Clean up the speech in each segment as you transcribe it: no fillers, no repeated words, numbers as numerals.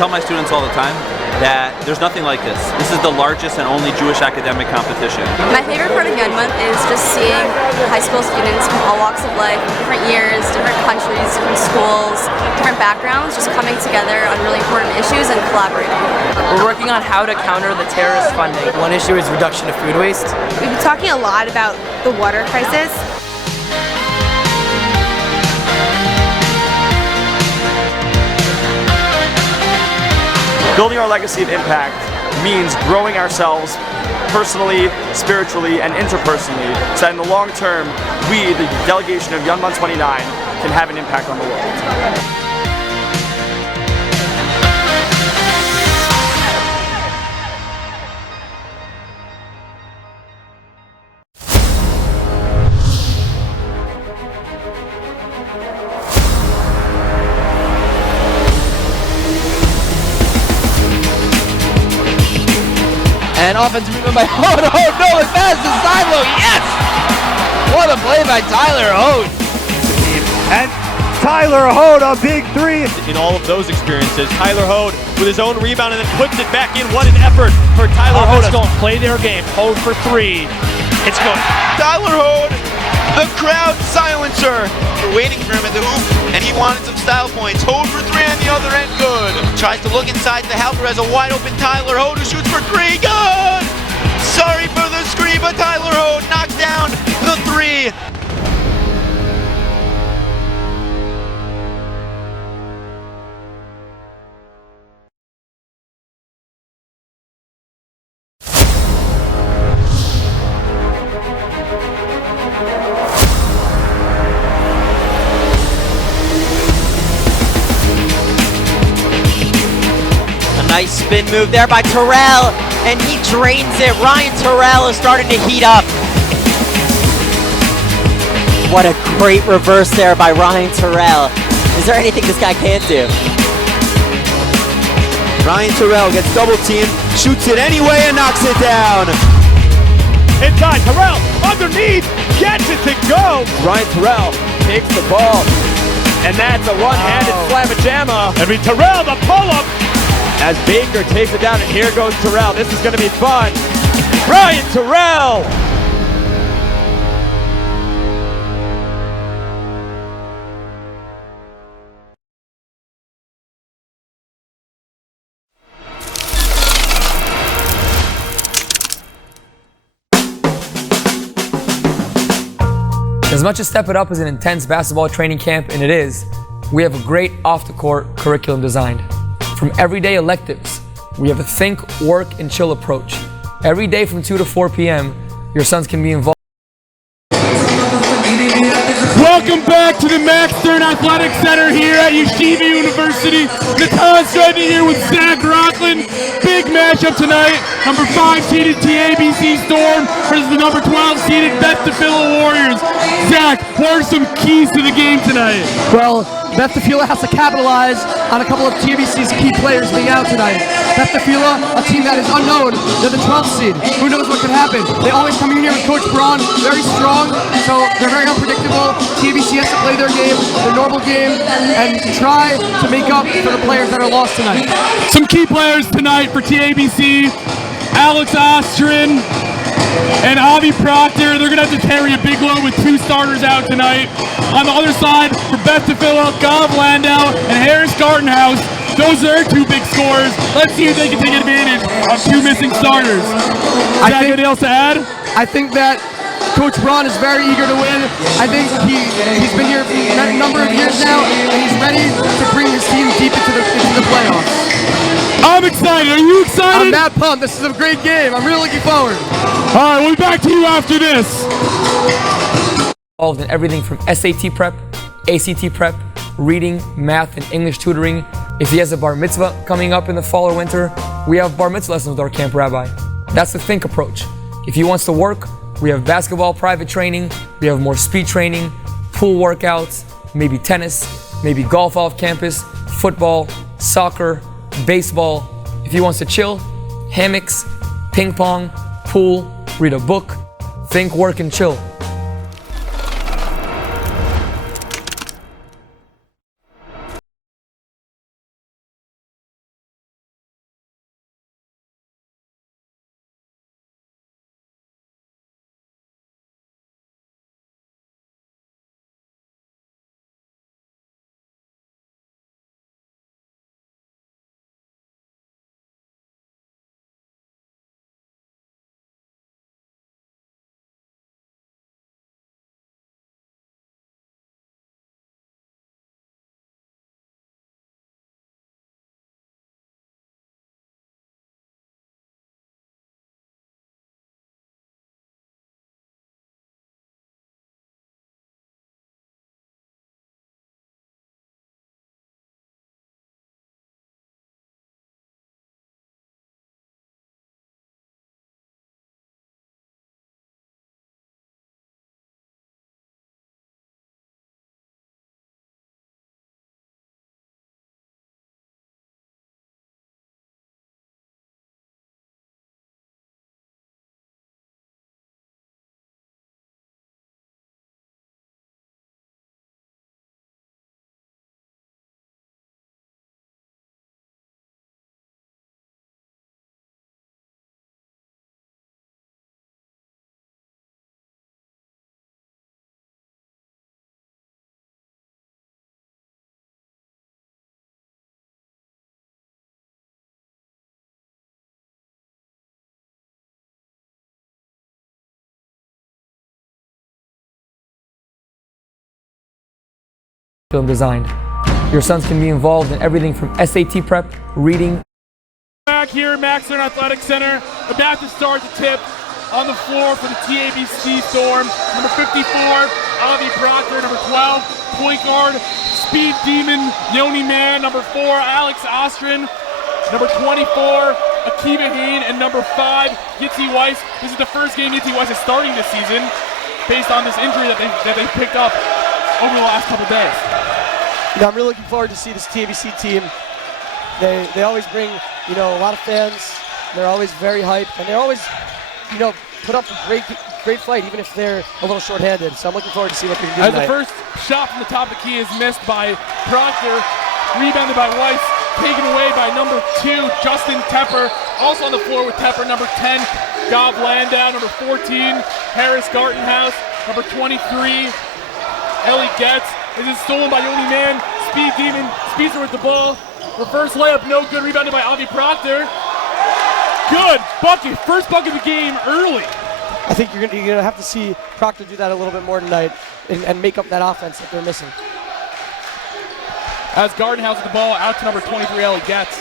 tell my students all the time that there's nothing like this. This is the largest and only Jewish academic competition. My favorite part of Young Month is just seeing high school students from all walks of life, different years, different countries, different schools, different backgrounds, just coming together on really important issues and collaborating. We're working on how to counter the terrorist funding. One issue is reduction of food waste. We've been talking a lot about the water crisis. Building our legacy of impact means growing ourselves personally, spiritually, and interpersonally, so that in the long term, we, the delegation of Young Month 29, can have an impact on the world. And offensive movement by Hood. Oh no, it's fast to Tfiloh. Yes! What a play by Tyler Hood. And Tyler Hood, a big three. In all of those experiences, Tyler Hood with his own rebound and then puts it back in. What an effort for Tyler Hood. Going to play their game. Hood for three. It's good. Tyler Hood, the crowd silencer. We're waiting for him at the hoop, and he wanted some style points. Hood for three on the other end, good. Tries to look inside the helper as a wide open Tyler Hood who shoots for three, good! Sorry for the screen, but Tyler Hood knocks down the three. Nice spin move there by Terrell, and he drains it. Ryan Terrell is starting to heat up. What a great reverse there by Ryan Terrell. Is there anything this guy can't do? Ryan Terrell gets double teamed, shoots it anyway and knocks it down. Inside, Terrell underneath, gets it to go. Ryan Terrell takes the ball, and that's a one-handed slamma-jamma. I mean, Terrell, the pull-up. As Baker takes it down, and here goes Terrell. This is going to be fun. Ryan Terrell! As much as Step It Up is an intense basketball training camp, and it is, we have a great off-the-court curriculum designed. From everyday electives, we have a think, work, and chill approach. Every day from 2 to 4 p.m., your sons can be involved. Welcome back to the Max Stern Athletic Center here at Yeshiva University. Natan's ready here with Zach Rockland. Big matchup tonight. Number 5 seeded Tabc Storm versus the number 12 seeded Beth Tfiloh Warriors. Zach, what are some keys to the game tonight? Well, Beth Tfiloh has to capitalize on a couple of TBC's key players being out tonight. Beth Tfiloh, a team that is unknown, they're the 12th seed. Who knows what could happen? They always come in here with Coach Braun, very strong, so they're very unpredictable. TBC has to play their game, their normal game, and try to make up for the players that are lost tonight. Some key players tonight for TABC, Alex Ostrin and Avi Proctor. They're going to have to carry a big load with 2 starters out tonight. On the other side, for Beth Tfiloh, Gav Landau and Harris Gartenhouse. Those are their 2 big scorers. Let's see if they can take advantage of 2 missing starters. Anything else to add? I think that Coach Braun is very eager to win. I think he's been here for a number of years now, and he's ready to bring his team deep into the playoffs. I'm excited. Are you excited? I'm that pumped. This is a great game. I'm really looking forward. All right, we'll be back to you after this. Involved in everything from SAT prep, ACT prep, reading, math, and English tutoring. If he has a bar mitzvah coming up in the fall or winter, we have bar mitzvah lessons with our camp rabbi. That's the think approach. If he wants to work, we have basketball private training, we have more speed training, pool workouts, maybe tennis, maybe golf off campus, football, soccer, baseball. If he wants to chill, hammocks, ping pong, pool, read a book, think, work, and chill. film designed. Your sons can be involved in everything from SAT prep, reading. Back here at Max Stern Athletic Center, about to start the tip on the floor for the TABC Storm. Number 54, Avi Proctor. Number 12, point guard, speed demon, Yoni Man. Number 4, Alex Ostrin. Number 24, Akiva Hain. And number 5, Yitzi Weiss. This is the first game Yitzi Weiss is starting this season based on this injury that they picked up over the last couple days. Yeah, I'm really looking forward to see this TABC team. They always bring, a lot of fans. They're always very hyped, and they always, put up a great fight, even if they're a little short-handed. So I'm looking forward to see what they can do tonight. The first shot from the top of the key is missed by Proctor, rebounded by Weiss, taken away by number 2, Justin Tepper. Also on the floor with Tepper, number 10, Gob Landau, number 14, Harris Gartenhouse, number 23, Ellie Getz. This is stolen by Yoni Man. Speed Demon speeds her with the ball. Reverse layup, no good. Rebounded by Avi Proctor. Good bucket. First bucket of the game early. I think you're gonna have to see Proctor do that a little bit more tonight and make up that offense that they're missing. As Gardenhouse with the ball, out to number 23, Ellie Getz.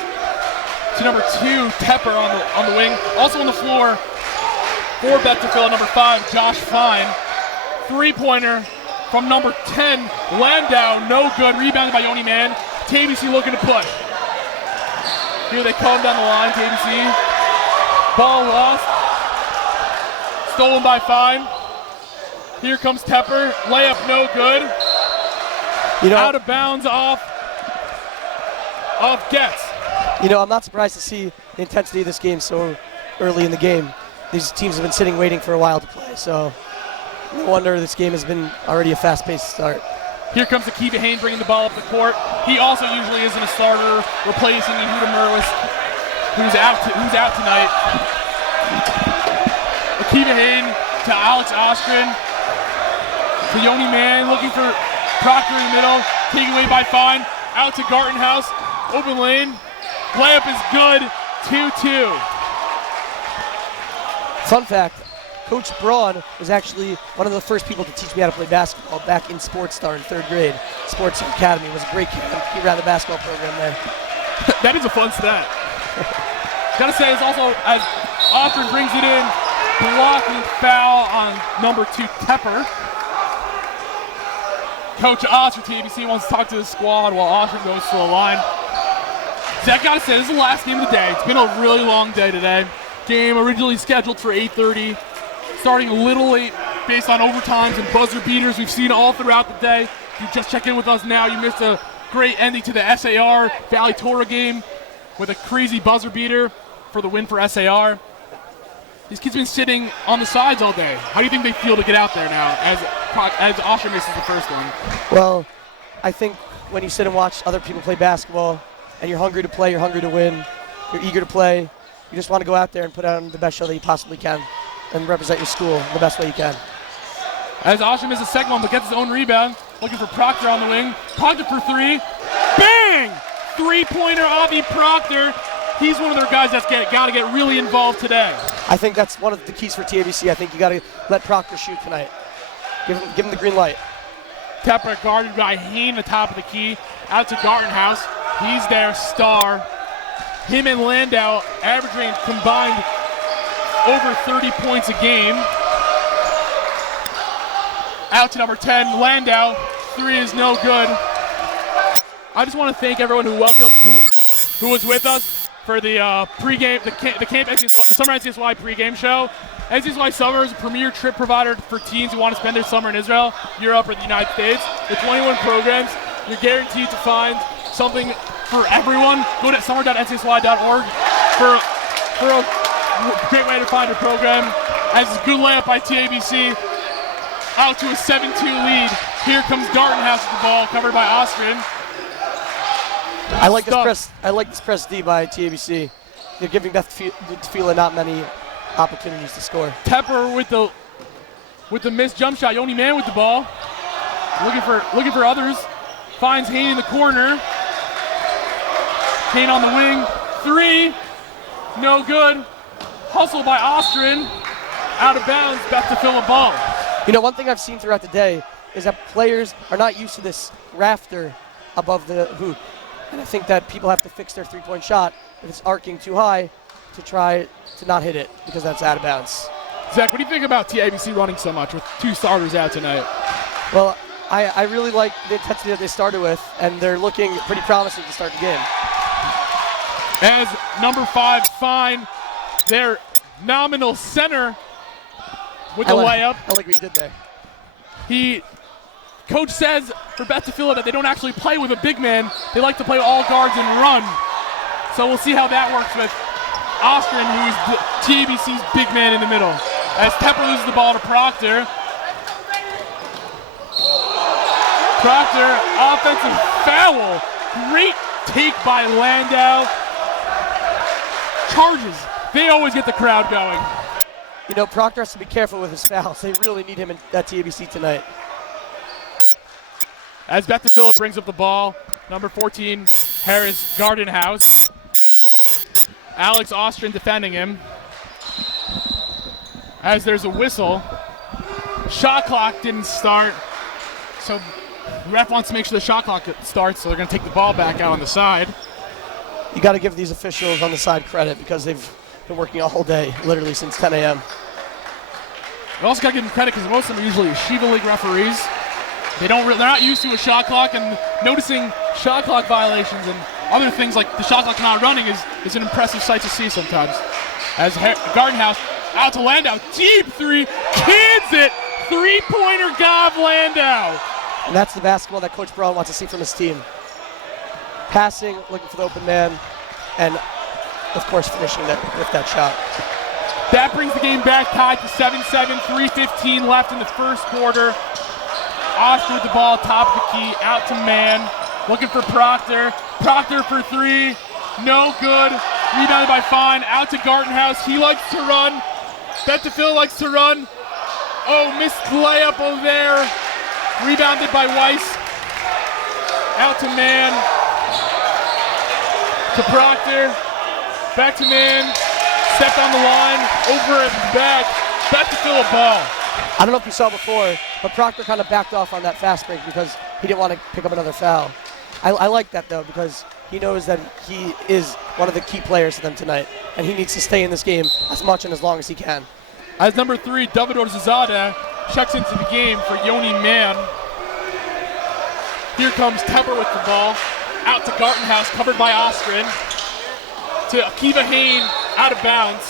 To number 2, Tepper on the wing. Also on the floor for Beth Tfiloh, number 5, Josh Fine. Three-pointer from number 10, Landau, no good. Rebounded by Yoni Man. TABC looking to push. Here they come down the line, TABC. Ball lost. Stolen by Fine. Here comes Tepper. Layup no good. Out of bounds off Getz. I'm not surprised to see the intensity of this game so early in the game. These teams have been sitting waiting for a while to play, so no wonder this game has been already a fast-paced start. Here comes Akiva Hain bringing the ball up the court. He also usually isn't a starter, replacing Yehuda Merwis, who's out tonight. Akiva Hain to Alex Ostrin, to Yoni Man, looking for Proctor in the middle, taken away by Fine, out to Gartenhouse, open lane, layup is good, 2-2. Fun fact, Coach Braun was actually one of the first people to teach me how to play basketball back in Sports Star in 3rd grade. Sports Academy was a great camp. He ran the basketball program there. That is a fun stat. Gotta say, it's also, as Ostrin brings it in, blocking foul on number 2, Tepper. Coach Ostrin, TABC, wants to talk to the squad while Ostrin goes to the line. Zach, gotta say, this is the last game of the day. It's been a really long day today. Game originally scheduled for 8:30. Starting a little late based on overtimes and buzzer beaters we've seen all throughout the day. If you just check in with us now, you missed a great ending to the SAR Valley Torah game with a crazy buzzer beater for the win for SAR. These kids have been sitting on the sides all day. How do you think they feel to get out there now as Osher misses the first one? Well, I think when you sit and watch other people play basketball and you're hungry to play, you're hungry to win, you're eager to play, you just want to go out there and put on the best show that you possibly can and represent your school the best way you can. As Osher misses the second one but gets his own rebound, looking for Proctor on the wing. Proctor for 3. Bang! Three-pointer, Avi Proctor. He's one of their guys that's got to get really involved today. I think that's one of the keys for TABC. I think you got to let Proctor shoot tonight. Give him the green light. Tepper guarded by Hain, the top of the key. Out to Gartenhouse. He's their star. Him and Landau averaging combined over 30 points a game. Out to number 10, Landau. 3 is no good. I just want to thank everyone who was with us for the pregame, the Summer NCSY pregame show. NCSY Summer is a premier trip provider for teens who want to spend their summer in Israel, Europe, or the United States. With 21 programs, you're guaranteed to find something for everyone. Go to summer.ncsy.org for a great way to find a program. As a good layup by TABC, out to a 7-2 lead. Here comes Gartenhouse with the ball, covered by Ostrin. I like this press D by TABC. They're giving Beth Tfiloh not many opportunities to score. Tepper with the missed jump shot. Yoni Man with the ball, looking for others. Finds Hain in the corner. Hain on the wing. 3, no good. Hustle by Ostrin. Out of bounds. Beth Tfiloh ball. One thing I've seen throughout the day is that players are not used to this rafter above the hoop. And I think that people have to fix their three-point shot if it's arcing too high to try to not hit it because that's out of bounds. Zach, what do you think about TABC running so much with 2 starters out tonight? Well, I really like the intensity that they started with, and they're looking pretty promising to start the game. As number 5, Fine, their nominal center with the layup. I like what he did there. Coach says for Beth Tfiloh that they don't actually play with a big man. They like to play all guards and run. So we'll see how that works with Ostrin, who's TABC's big man in the middle. As Pepper loses the ball to Proctor. Proctor, offensive foul. Great take by Landau. Charges. They always get the crowd going. You know, Proctor has to be careful with his fouls. They really need him at TABC tonight. As Beth Tfiloh brings up the ball, number 14, Harris Gardenhouse. Alex Ostrin defending him. As there's a whistle. Shot clock didn't start, so ref wants to make sure the shot clock starts, so they're going to take the ball back out on the side. You got to give these officials on the side credit because they've been working all day, literally since 10 a.m. We also got to give them credit because most of them are usually Yeshiva League referees. They're not used to a shot clock, and noticing shot clock violations and other things like the shot clock not running is an impressive sight to see sometimes. As Gardenhouse out to Landau, deep three, cans it, three-pointer Gav Landau. And that's the basketball that Coach Braun wants to see from his team. Passing, looking for the open man, and of course finishing with that shot. That brings the game back tied to 7-7, 3:15 left in the first quarter. Oscar with the ball, top of the key, out to man, looking for Proctor. Proctor for 3, no good. Rebounded by Fine, out to Gartenhouse. He likes to run. Beth Tfiloh likes to run. Oh, missed layup over there. Rebounded by Weiss. Out to man. To Proctor. Back to man. Stepped on the line. Over and back. Beth Tfiloh ball. I don't know if you saw before, but Proctor kind of backed off on that fast break because he didn't want to pick up another foul. I like that, though, because he knows that he is one of the key players for them tonight, and he needs to stay in this game as much and as long as he can. As number 3, Davidor Zazada checks into the game for Yoni Mann. Here comes Tepper with the ball. Out to Gartenhouse, covered by Ostrin. To Akiva Hain, out of bounds.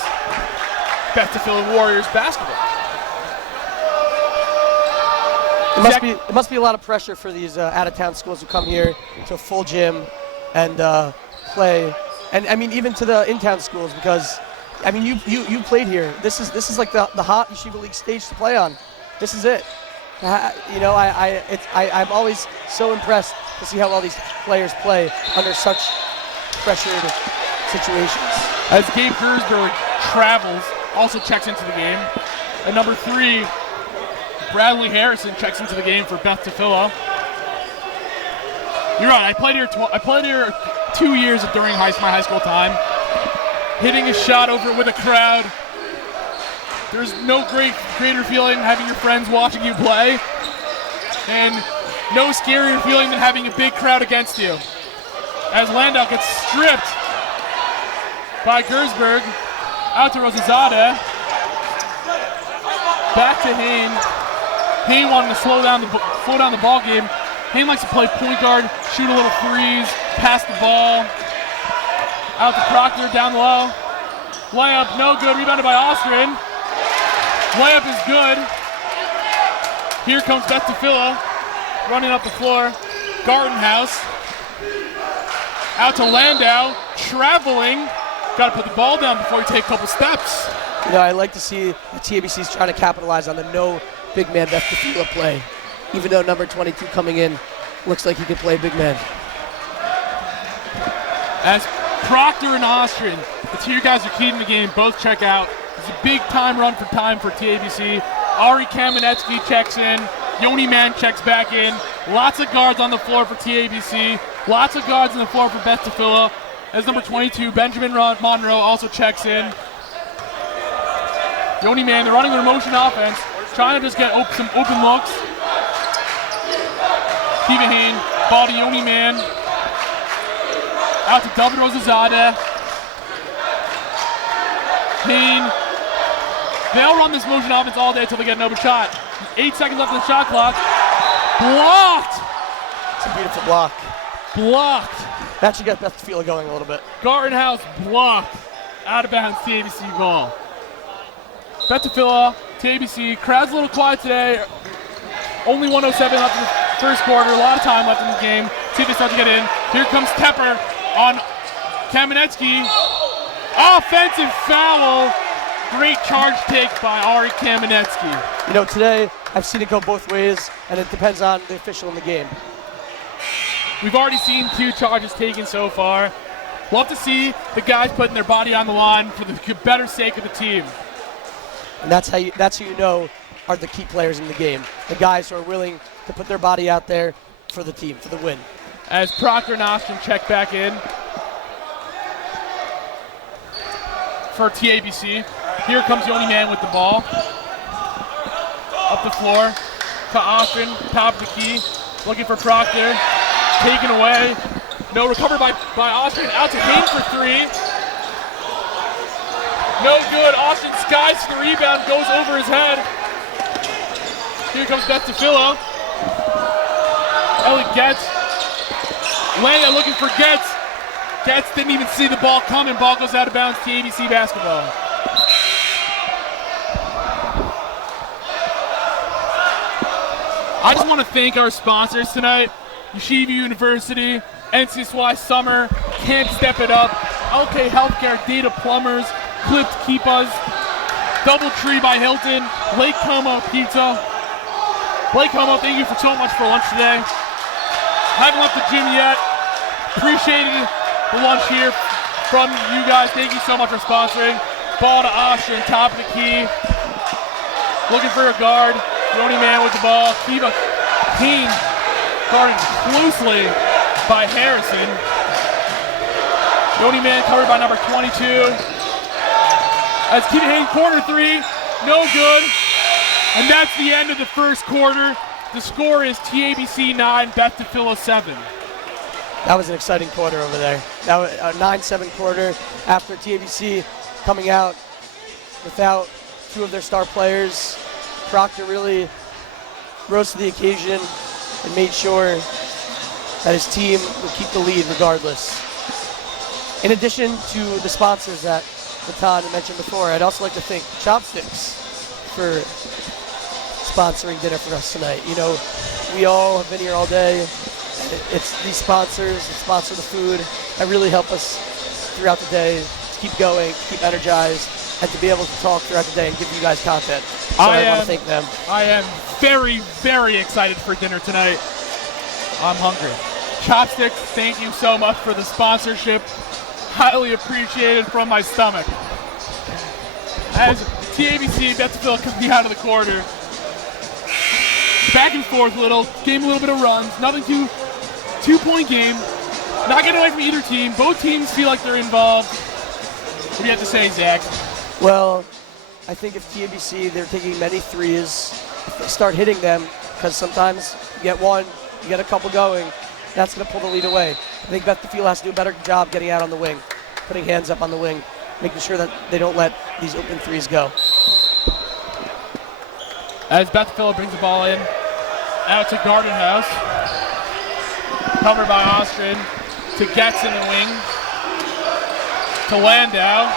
Beth Tfiloh Warriors basketball. It must be a lot of pressure for these out-of-town schools who come here to a full gym and play, and I mean even to the in-town schools, because I mean you played here. This is like the hot Yeshiva League stage to play on. This is it. You know, I'm always so impressed to see how all these players play under such pressured situations. As Gabe Gersberg travels, also checks into the game. And number 3, Bradley Harrison checks into the game for Beth Tfiloh. You're right. I played here 2 years during my high school time. Hitting a shot over with a crowd. There's no greater feeling having your friends watching you play, and no scarier feeling than having a big crowd against you. As Landau gets stripped by Gersberg, out to Rosazada, back to Hain. Hain wanted to slow down the ball game. Hain likes to play point guard, shoot a little threes, pass the ball. Out to Proctor, down low. Layup, no good, rebounded by Ostrin. Layup is good. Here comes Beth Tfiloh, running up the floor. Gartenhouse. Out to Landau, traveling. Got to put the ball down before you take a couple steps. You know, I like to see the TABC's trying to capitalize on the no big man Beth Tfiloh play, even though number 22 coming in looks like he could play big man. As Proctor and Ostrin, the two guys are key in the game, both check out. It's a big time for TABC. Ari Kamenetsky checks in. Yoni Mann checks back in. Lots of guards on the floor for TABC. Lots of guards on the floor for Beth Tfiloh. As number 22, Benjamin Monroe also checks in. Yoni Mann, they're running their motion offense, trying to just get some open looks. Steven Hain, ball to Yoni Man. Out to David Rosazada. Hain. They'll run this motion offense all day until they get an open shot. 8 seconds left in the shot clock. Blocked! It's a beautiful block. Blocked. That should get Beth Tfiloh going a little bit. Gartenhouse blocked. Out of bounds, TABC ball. Beth Tfiloh, TABC. Crowd's a little quiet today. Only 1:07 left in the first quarter. A lot of time left in the game. See if they start to get in. Here comes Tepper on Kamenetsky. Offensive foul. Great charge take by Ari Kamenetsky. You know, today I've seen it go both ways, and it depends on the official in the game. We've already seen 2 charges taken so far. Love to see the guys putting their body on the line for the better sake of the team. And that's who you know are the key players in the game. The guys who are willing to put their body out there for the team, for the win. As Proctor and Ostrom check back in for TABC. Here comes Yoni Man with the ball. Up the floor to Ostrom, top of the key. Looking for Proctor. Taken away. No, recovered by Ostrom. Out to Hain for 3. No good. Ostrom skies the rebound, goes over his head. Here comes Beth Tfiloh. Ellie Getz. Landa looking for Getz. Getz didn't even see the ball coming. Ball goes out of bounds. TABC basketball. I just want to thank our sponsors tonight. Yeshiva University, NCSY Summer, Can't Step It Up, LK Healthcare, Data Plumbers, Clipped Keepas, Doubletree by Hilton, Lake Como Pizza. Lake Como, thank you for so much for lunch today. Haven't left the gym yet. Appreciated the lunch here from you guys. Thank you so much for sponsoring. Ball to Ostrom, top of the key. Looking for a guard. Yoni Man with the ball. Kiva Hain guarded closely by Harrison. Yoni Man covered by number 22. As Kiva Hain, corner 3, no good. And that's the end of the first quarter. The score is TABC 9, Beth Tfiloh 7. That was an exciting quarter over there. That was a 9-7 quarter after TABC coming out without 2 of their star players. Proctor really rose to the occasion and made sure that his team would keep the lead regardless. In addition to the sponsors that Matan mentioned before, I'd also like to thank Chopsticks for sponsoring dinner for us tonight. You know, we all have been here all day. It's these sponsors that sponsor the food that really help us throughout the day to keep going, to keep energized, and to be able to talk throughout the day and give you guys content. So I want to thank them. I am very, very excited for dinner tonight. I'm hungry. Chopsticks, thank you so much for the sponsorship. Highly appreciated from my stomach. As TABC, Beth Tfiloh coming out of the quarter. Back and forth a little, game a little bit of runs, nothing too two-point game. Not getting away from either team. Both teams feel like they're involved. What do you have to say, Zach? Well, I think if TABC, they're taking many threes, if they start hitting them, because sometimes you get one, you get a couple going, that's going to pull the lead away. I think Beth Tfiloh has to do a better job getting out on the wing, putting hands up on the wing, making sure that they don't let these open threes go. As Beth Tfiloh brings the ball in, out to Gardenhouse, covered by Ostrom, to Getz in the wing, to Landau.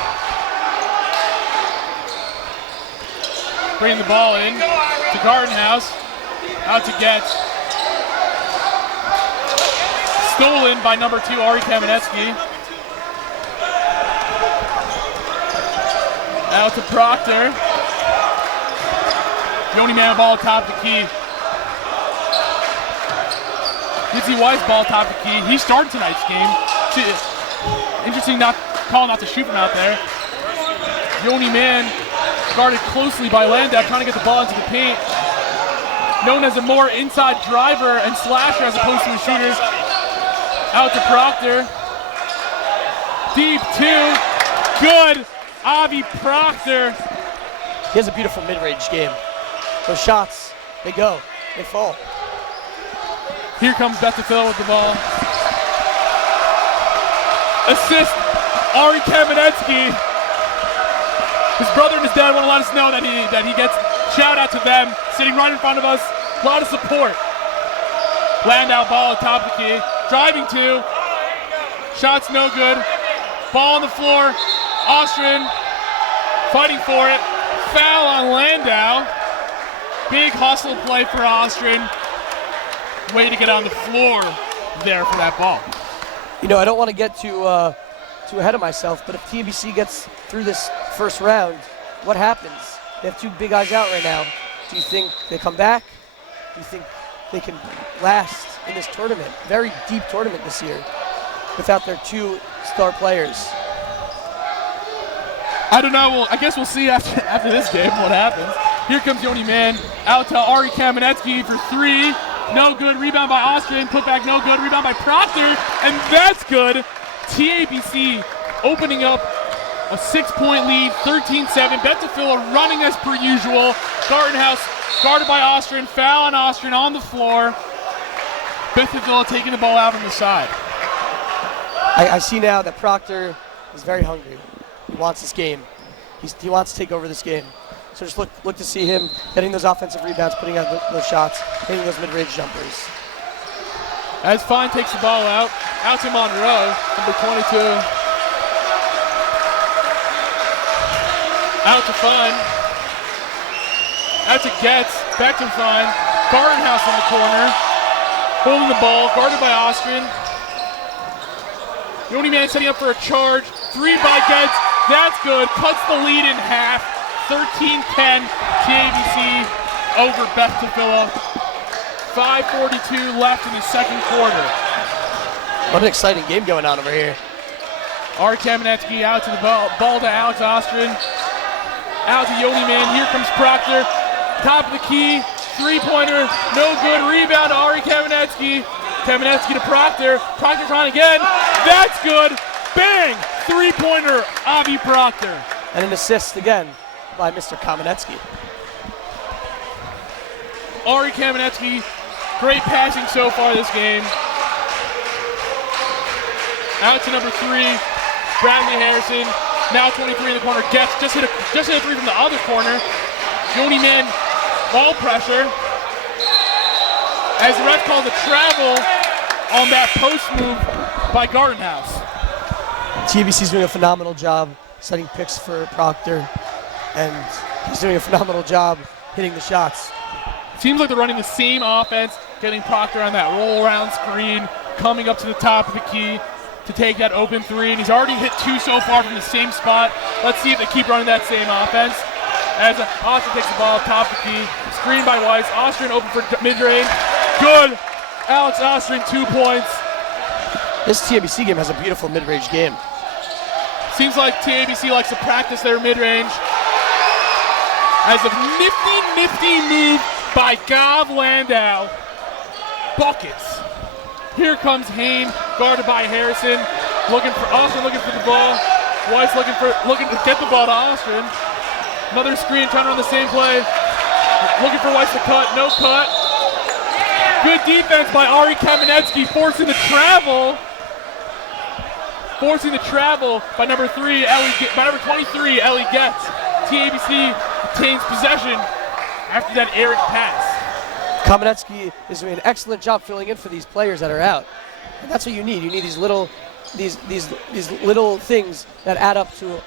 Bringing the ball in to Gardenhouse, out to Getz. Stolen by number 2, Ari Kamenetsky. Out to Proctor. Yoni Man ball top the key. Dizzy Weiss ball top the key. He started tonight's game. Interesting call not to shoot him out there. Yoni Man guarded closely by Landau, trying to get the ball into the paint. Known as a more inside driver and slasher as opposed to a shooter. Out to Proctor. Deep 2. Good. Avi Proctor. He has a beautiful mid-range game. Those shots, they go, they fall. Here comes Beth Tfiloh with the ball. Assist, Ari Kamenetsky. His brother and his dad want to let us know that he gets shout out to them, sitting right in front of us. A lot of support. Landau ball at top of the key. Driving two. Shot's no good. Ball on the floor. Austrian fighting for it. Foul on Landau. Big hustle play for Austrian. Way to get on the floor there for that ball. You know, I don't want to get too ahead of myself, but if TBC gets through this first round, what happens? They have two big guys out right now. Do you think they come back? Do you think they can last in this tournament? Very deep tournament this year without their two star players. I don't know. Well, I guess we'll see after this game what happens. Here comes Yoni Man out to Ari Kamenetsky for three. No good. Rebound by Austrian. Put back no good. Rebound by Proctor. And that's good. TABC opening up a 6-point lead, 13-7. Beth Tfiloh running as per usual. Gartenhouse guarded by Austrian. Foul on Austrian on the floor. Beth Tfiloh taking the ball out on the side. I see now that Proctor is very hungry. He wants this game. He wants to take over this game. So just look to see him getting those offensive rebounds, putting out those shots, hitting those mid-range jumpers. As Fine takes the ball out to Monroe, number 22. Out to Fine. Out to Getz, back to Fine. Gartenhouse in the corner, holding the ball, guarded by Austrian. Yoni Man setting up for a charge. Three by Getz, that's good. Cuts the lead in half. 13-10, TABC over Beth Tfiloh. 5:42 left in the second quarter. What an exciting game going on over here. Ari Kamenetsky out to the ball to Alex Austrian. Out to Yoni Man. Here comes Proctor. Top of the key. Three-pointer. No good. Rebound to Ari Kamenetsky. Kamenetsky to Proctor. Proctor trying again. That's good. Bang! Three-pointer. Avi Proctor. And an assist again by Mr. Kamenetsky. Ari Kamenetsky, great passing so far this game. Out to number 3, Bradley Harrison. Now 23 in the corner. Gets just hit a three from the other corner. Yoni Man, ball pressure. As the ref calls a travel on that post move by Gartenhouse. TBC's doing a phenomenal job setting picks for Proctor, and he's doing a phenomenal job hitting the shots. Seems like they're running the same offense, getting Proctor on that roll around screen, coming up to the top of the key to take that open three, and he's already hit 2 so far from the same spot. Let's see if they keep running that same offense. As Austrian takes the ball top of the key, screen by Weiss. Austrian open for mid-range. Good. Alex Austrian, 2 points. This TABC game has a beautiful mid-range game. Seems like TABC likes to practice their mid-range. As a nifty move by Gav Landau. Buckets. Here comes Hain, guarded by Harrison. Austrian looking for the ball. Weiss looking to get the ball to Austrian. Another screen trying to run the same play. Looking for Weiss to cut, no cut. Good defense by Ari Kamenetsky, forcing the travel. By number 23, Ellie Getz. TABC obtains possession after that errant pass. Kamenetsky is doing an excellent job filling in for these players that are out. And that's what you need. You need these little things that add up to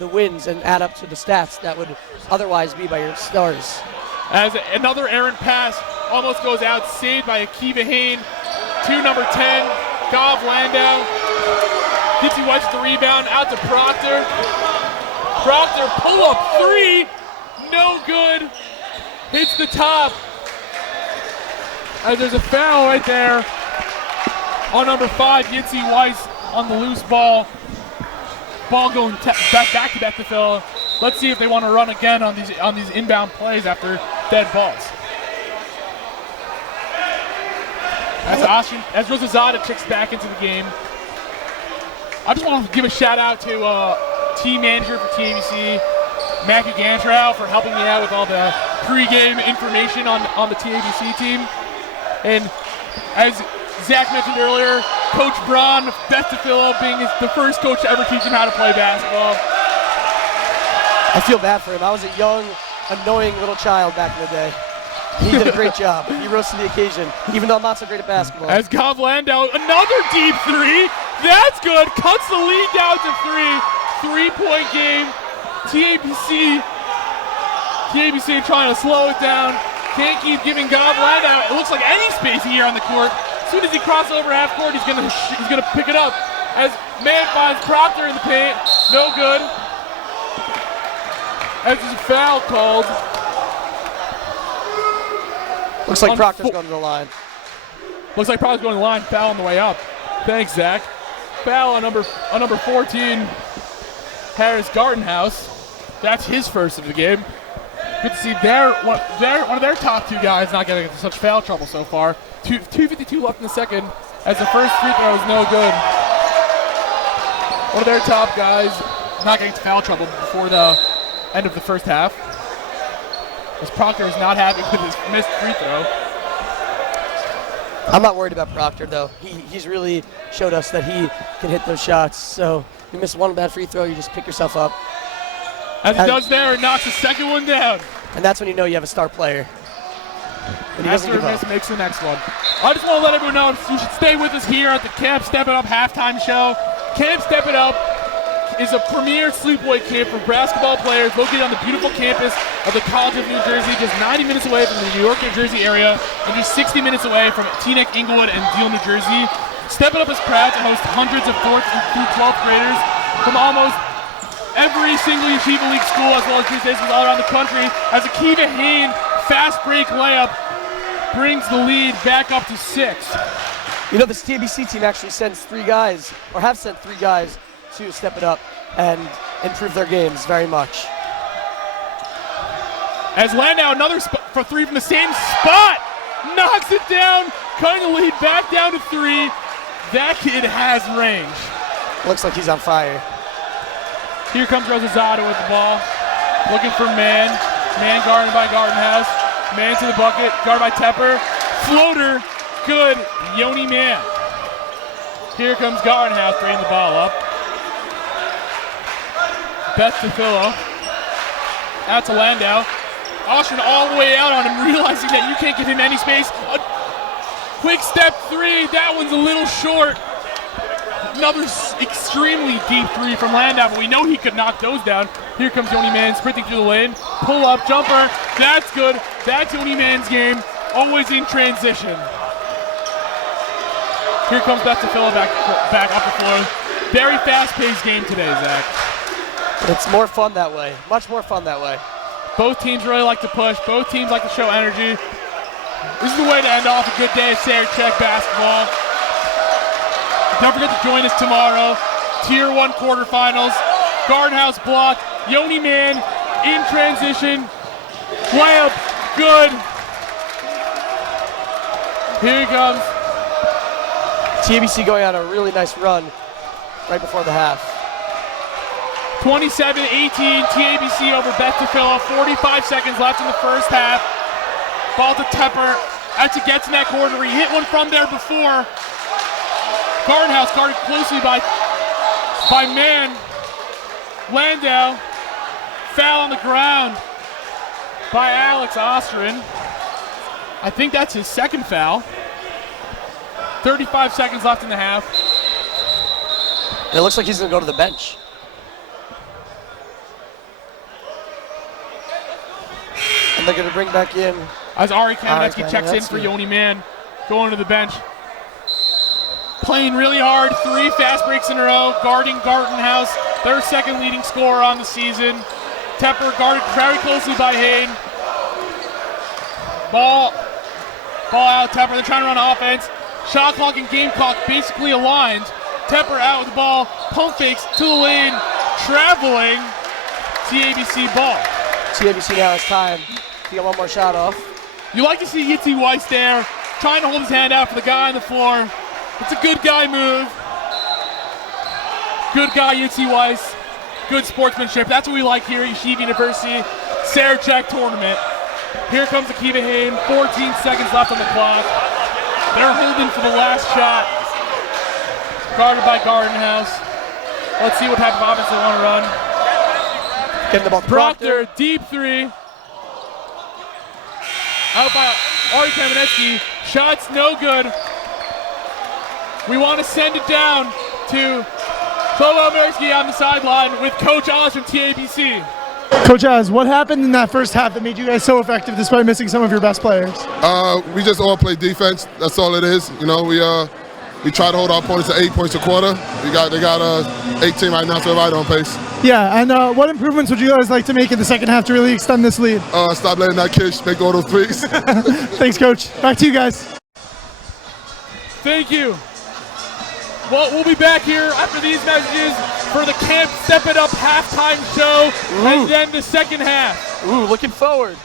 the wins and add up to the stats that would otherwise be by your stars. As another errant pass almost goes out, saved by Akiva Hain to number 10, Gav Landau. Dipsy Weiss with the rebound, out to Proctor. Proctor, pull-up 3, no good. Hits the top. As there's a foul right there on number 5, Yitzi Weiss on the loose ball. Ball going back to Beth Tfiloh. Let's see if they want to run again on these inbound plays after dead balls. As Rosazada checks back into the game. I just want to give a shout out to team manager for TABC, Matthew Gantrow, for helping me out with all the pre-game information on the TABC team. And As Zach mentioned earlier, Coach Braun, Beth Tfiloh being the first coach to ever teach him how to play basketball. I feel bad for him. I was a young, annoying little child back in the day. He did a great job. He rose to the occasion, even though I'm not so great at basketball. As Gav Landau, another deep three. That's good. Cuts the lead down to 3. 3-point game. TABC trying to slow it down. Can't keep giving Gav Landau, it looks like, any space here on the court. As soon as he crosses over half court, he's gonna pick it up. As man finds Proctor in the paint. No good. As there's a foul called. Looks like Proctor's going to the line. Looks like Proctor's going to the line. Foul on the way up. Thanks, Zach. Foul on number 14, Harris Gardenhouse. That's his first of the game. Good to see one of their top 2 guys not getting into such foul trouble so far. 2:52 left in the second, as the first free throw is no good. One of their top guys not getting into foul trouble before the end of the first half. As Proctor is not happy with his missed free throw. I'm not worried about Proctor, though. He's really showed us that he can hit those shots. So if you miss one bad free throw, you just pick yourself up. As he does there, and knocks the second one down. And that's when you know you have a star player. When he doesn't give up. Makes the next one. I just want to let everyone know you should stay with us here at the Camp Step It Up halftime show. Camp Step It Up is a premier sleepaway camp for basketball players located on the beautiful campus of the College of New Jersey, just 90 minutes away from the New York, New Jersey area, and just 60 minutes away from Teaneck, Inglewood, and Deal, New Jersey. Step It Up is proud to host hundreds of 4th through 12th graders from almost every single Yeshiva League school, as well as stations all around the country, as Akiva Hain fast break layup brings the lead back up to 6. You know, this TABC team actually sends 3 guys, or have sent 3 guys to step it up and improve their games very much. As Landau, another for 3 from the same spot, knocks it down, cutting the lead back down to 3. That kid has range. Looks like he's on fire. Here comes Rosazada with the ball, looking for man. Man guarded by Gardenhouse. Man to the bucket, guarded by Tepper. Floater, good, Yoni Man. Here comes Gardenhouse bringing the ball up. Beth Tfiloh. Out to Landau. Oshrin all the way out on him, realizing that you can't give him any space. A quick step 3, that one's a little short. Another extremely deep 3 from Landau, but we know he could knock those down. Here comes Yoni Man sprinting through the lane. Pull up, jumper, that's good. That's Yoni Man's game, always in transition. Here comes Beth Tfiloh back up the floor. Very fast-paced game today, Zach. It's more fun that way, much more fun that way. Both teams really like to push. Both teams like to show energy. This is the way to end off a good day of Sarachek basketball. Don't forget to join us tomorrow. Tier 1 quarterfinals. Gardenhouse block. Yoni Man in transition. Layup. Good. Here he comes. TABC going on a really nice run right before the half. 27-18, TABC over Beth Tfiloh. 45 seconds left in the first half. Ball to Tepper. Actually gets in that corner. He hit one from there before. Gardenhouse guarded closely by man. Landau. Foul on the ground by Alex Ostrin. I think that's his second foul. 35 seconds left in the half. It looks like he's going to go to the bench. And they're going to bring back in. As Ari Kamenetsky checks in for Yoni Man, going to the bench. Playing really hard, 3 fast breaks in a row, guarding Gardenhouse, their second leading scorer on the season. Tepper guarded very closely by Hain. Ball out, Tepper, they're trying to run offense. Shot clock and game clock basically aligned. Tepper out with the ball, pump fakes to the lane, traveling. TABC ball. TABC now has time to get one more shot off. You like to see Yitzi Weiss there, trying to hold his hand out for the guy on the floor. It's a good guy move. Good guy, Yitzi Weiss. Good sportsmanship. That's what we like here at Yeshiva University. Sarachek tournament. Here comes Akiva Hain. 14 seconds left on the clock. They're holding for the last shot. Guarded by Gardenhouse. Let's see what type of offense they want to run. Getting the ball to Proctor, deep three. Out by Ari Kamenetsky. Shot's no good. We want to send it down to Tfiloh on the sideline with Coach Oz from TABC. Coach Oz, what happened in that first half that made you guys so effective despite missing some of your best players? We just all play defense. That's all it is. You know, we try to hold our opponents to 8 points a quarter. They got 18 right now, so they're right on pace. Yeah, and what improvements would you guys like to make in the second half to really extend this lead? Stop letting that kid make all those threes. Thanks, Coach. Back to you guys. Thank you. Well, we'll be back here after these messages for the Camp Step It Up halftime show and then the second half. Ooh, looking forward.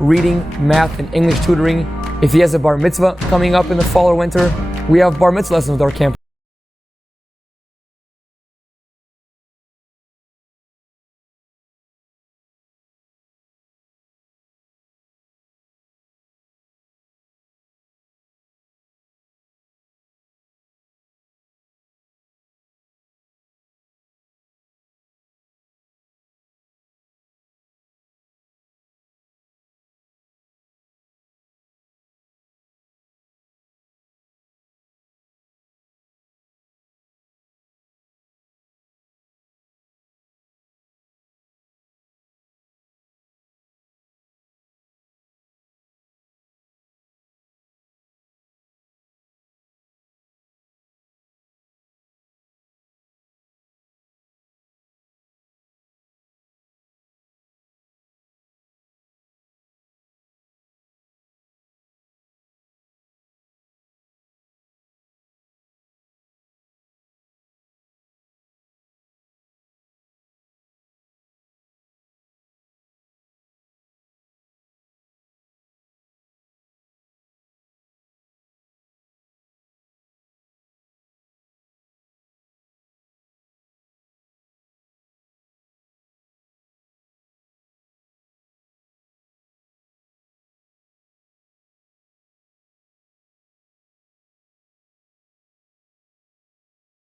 Reading, math, and English tutoring. If he has a bar mitzvah coming up in the fall or winter, we have bar mitzvah lessons with our camp.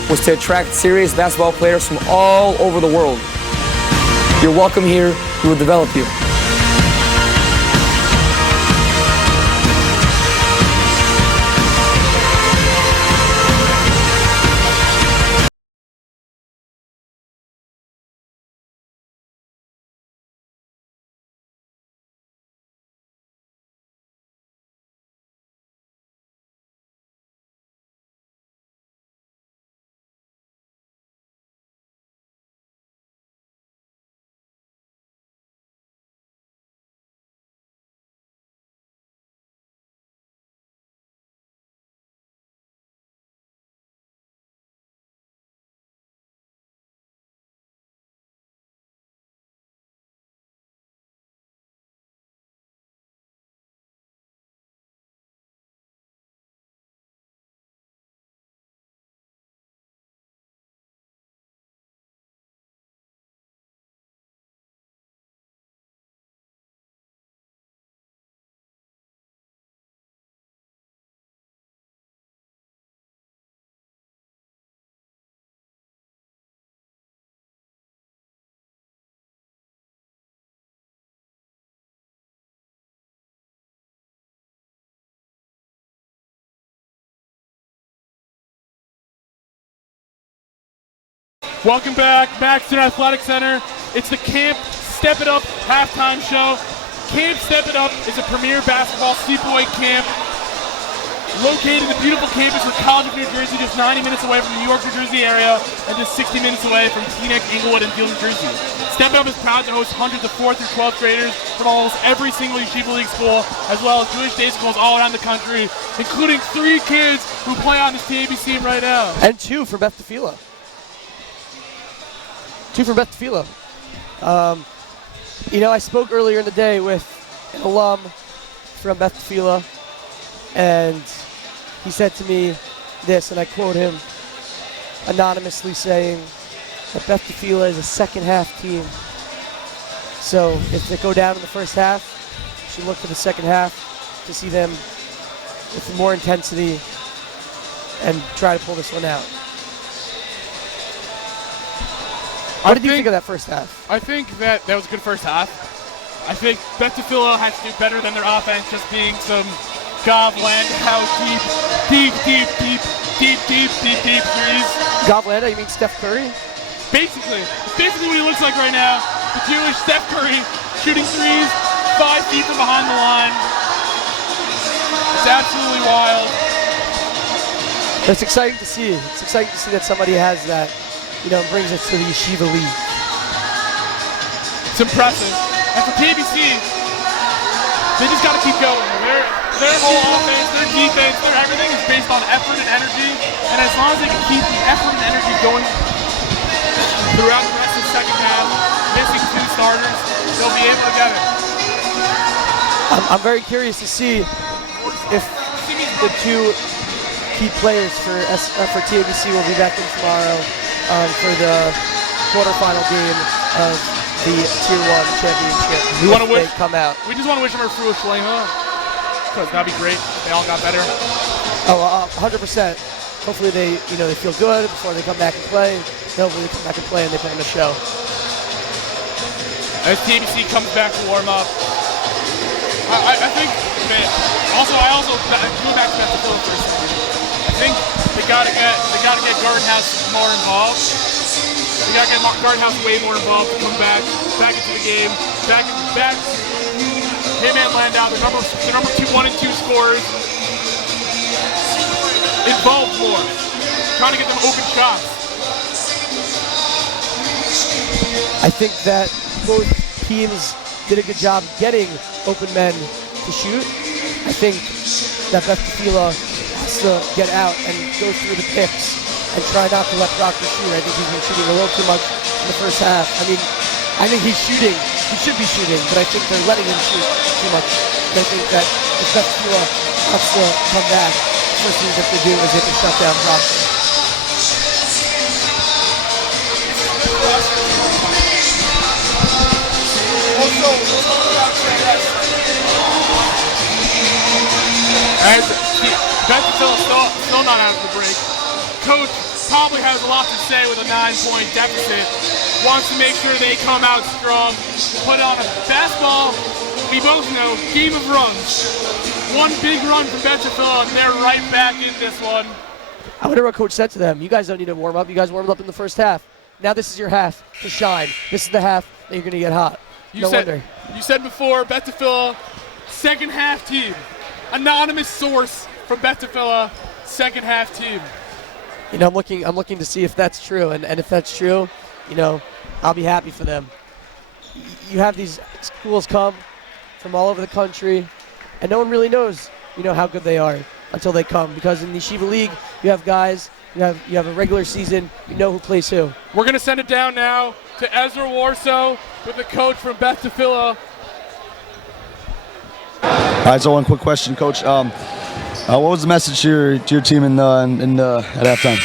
Was to attract serious basketball players from all over the world. You're welcome here. We will develop you. Welcome back, Maxton Athletic Center. It's the Camp Step It Up halftime show. Camp Step It Up is a premier basketball sleepaway camp located in the beautiful campus of College of New Jersey, just 90 minutes away from the New York, New Jersey area, and just 60 minutes away from Teaneck, Inglewood, and Field, New Jersey. Step It Up is proud to host hundreds of 4th through 12th graders from almost every single Yeshiva League school, as well as Jewish day schools all around the country, including 3 kids who play on this TABC team right now. And 2 for Beth Tfiloh. 2 for Beth Tfiloh. I spoke earlier in the day with an alum from Beth Tfiloh, and he said to me this, and I quote him anonymously saying that Beth Tfiloh is a second half team. So if they go down in the first half, you should look for the second half to see them with more intensity and try to pull this one out. What did you think of that first half? I think that was a good first half. I think Beth Tfiloh has to do better than their offense, just being some Govland, how deep threes. Govland, you mean Steph Curry? Basically what he looks like right now. The Jewish Steph Curry shooting threes 5 feet from behind the line. It's absolutely wild. It's exciting to see. It's exciting to see that somebody has that, brings us to the Yeshiva League. It's impressive. And for TABC, they just got to keep going. Their whole offense, their defense, their everything is based on effort and energy. And as long as they can keep the effort and energy going throughout the rest of the second half, missing 2 starters, they'll be able to get it. I'm very curious to see if the 2 key players for TABC will be back in tomorrow for the quarterfinal game of the Tier 1 championship. They come out. We just want to wish them a refuah shleima, because that'd be great if they all got better. 100%. Hopefully they feel good before they come back and play. Hopefully they come back and play and they put on a show. As TABC comes back to warm up, I think. I also go back to Beth Tfiloh for a second. I think they gotta get Gardenhouse more involved. They gotta get Gardenhouse way more involved to come back into the game, back. Him and Landau, the number 2, 1 and 2 scorers, involved more, trying to get them open shots. I think that both teams did a good job getting open men to shoot. I think that Beth Tfiloh has to get out and go through the picks and try not to let Proctor shoot. I think he's been shooting a little too much in the first half. I think he's shooting. He should be shooting, but I think they're letting him shoot too much. And I think that if Beth Tfiloh wants to come back, the first thing they have to do is they have to shut down Proctor. As Beth Tfiloh still not out of the break. Coach probably has a lot to say with a 9-point deficit. Wants to make sure they come out strong, put on a basketball, we both know, game of runs. One big run from Beth Tfiloh, and they're right back in this one. I wonder what Coach said to them. You guys don't need to warm up. You guys warmed up in the first half. Now this is your half to shine. This is the half that you're going to get hot. You said before, Beth Tfiloh, second half team. Anonymous source from Beth Tfiloh, second half team. I'm looking to see if that's true, and if that's true, I'll be happy for them. You have these schools come from all over the country, and no one really knows, how good they are until they come, because in the Yeshiva League, you have guys, you have a regular season, you know who plays who. We're going to send it down now to Ezra Warso with the coach from Beth Tfiloh. All right, so one quick question, Coach. What was the message to your team at halftime?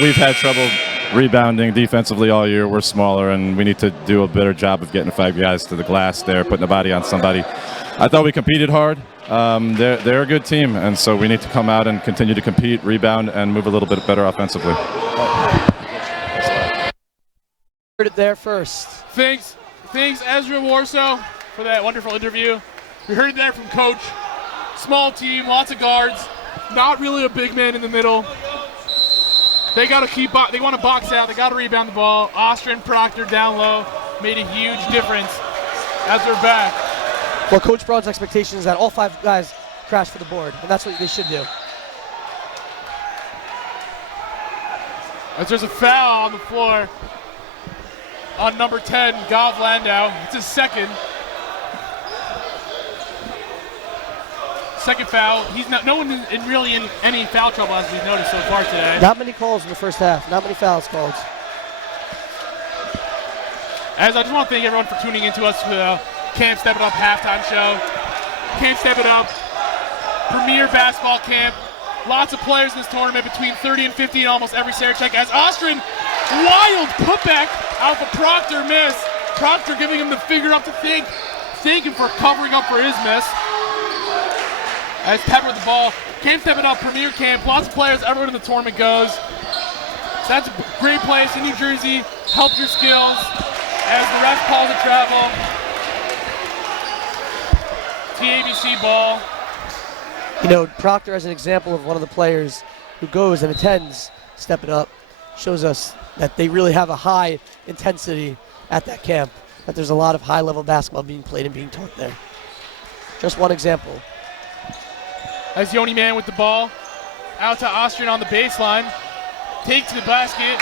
We've had trouble rebounding defensively all year. We're smaller, and we need to do a better job of getting 5 guys to the glass there, putting the body on somebody. I thought we competed hard. They're a good team, and so we need to come out and continue to compete, rebound, and move a little bit better offensively. Heard it there first. Thanks Ezra Warso for that wonderful interview. We heard it there from Coach. Small team, lots of guards, not really a big man in the middle. They got to they want to box out. They got to rebound the ball. Austrian Proctor down low made a huge difference as they're back. Well, Coach Braun's expectation is that all 5 guys crash for the board, and that's what they should do. As there's a foul on the floor on number 10, Gav Landau. It's his second foul. He's not. No one is really in any foul trouble as we've noticed so far today. Not many calls in the first half. Not many fouls called. As I just want to thank everyone for tuning into us for the Camp Step It Up halftime show. Camp Step It Up, premier basketball camp. Lots of players in this tournament, between 30 and 50 in almost every Sarachek. As Austrian, wild putback out of Proctor miss. Proctor giving him the finger up to thank him for covering up for his miss. As Pepper with the ball. Camp Step It Up, premier camp. Lots of players, everyone in the tournament goes. So that's a great place in New Jersey. Help your skills as the ref calls a travel. TABC ball. You know, Proctor, as an example of one of the players who goes and attends Step It Up, shows us that they really have a high intensity at that camp, that there's a lot of high-level basketball being played and being taught there. Just one example. As Yoni Man with the ball, out to Austrian on the baseline, take to the basket.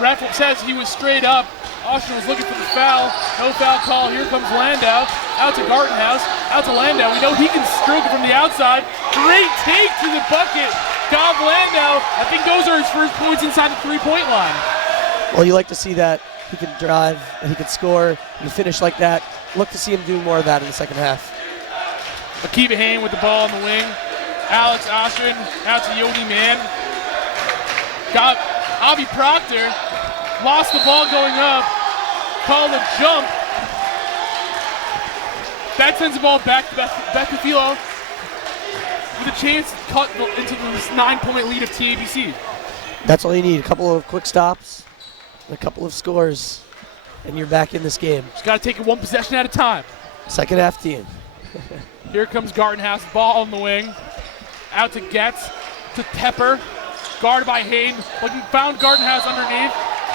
Ref says he was straight up. Austrian was looking for the foul. No foul call. Here comes Landau. Out to Gartenhouse. Out to Landau. We know he can stroke it from the outside. Great take to the bucket. Gav Landau. I think those are his first points inside the three-point line. Well, you like to see that. He can drive, and he can score, he can finish like that. Look to see him do more of that in the second half. Akiva Hain with the ball in the wing. Alex Austrian out to Yoni Man. Got Avi Proctor. Lost the ball going up. Called a jump. That sends the ball back to Beth Tfiloh with a chance to cut into this 9-point lead of TABC. That's all you need. A couple of quick stops, a couple of scores, and you're back in this game. Just got to take it one possession at a time. Second half team. Here comes Gartenhouse, ball on the wing. Out to Getz, to Tepper. Guarded by Hayden. Found Gartenhouse underneath.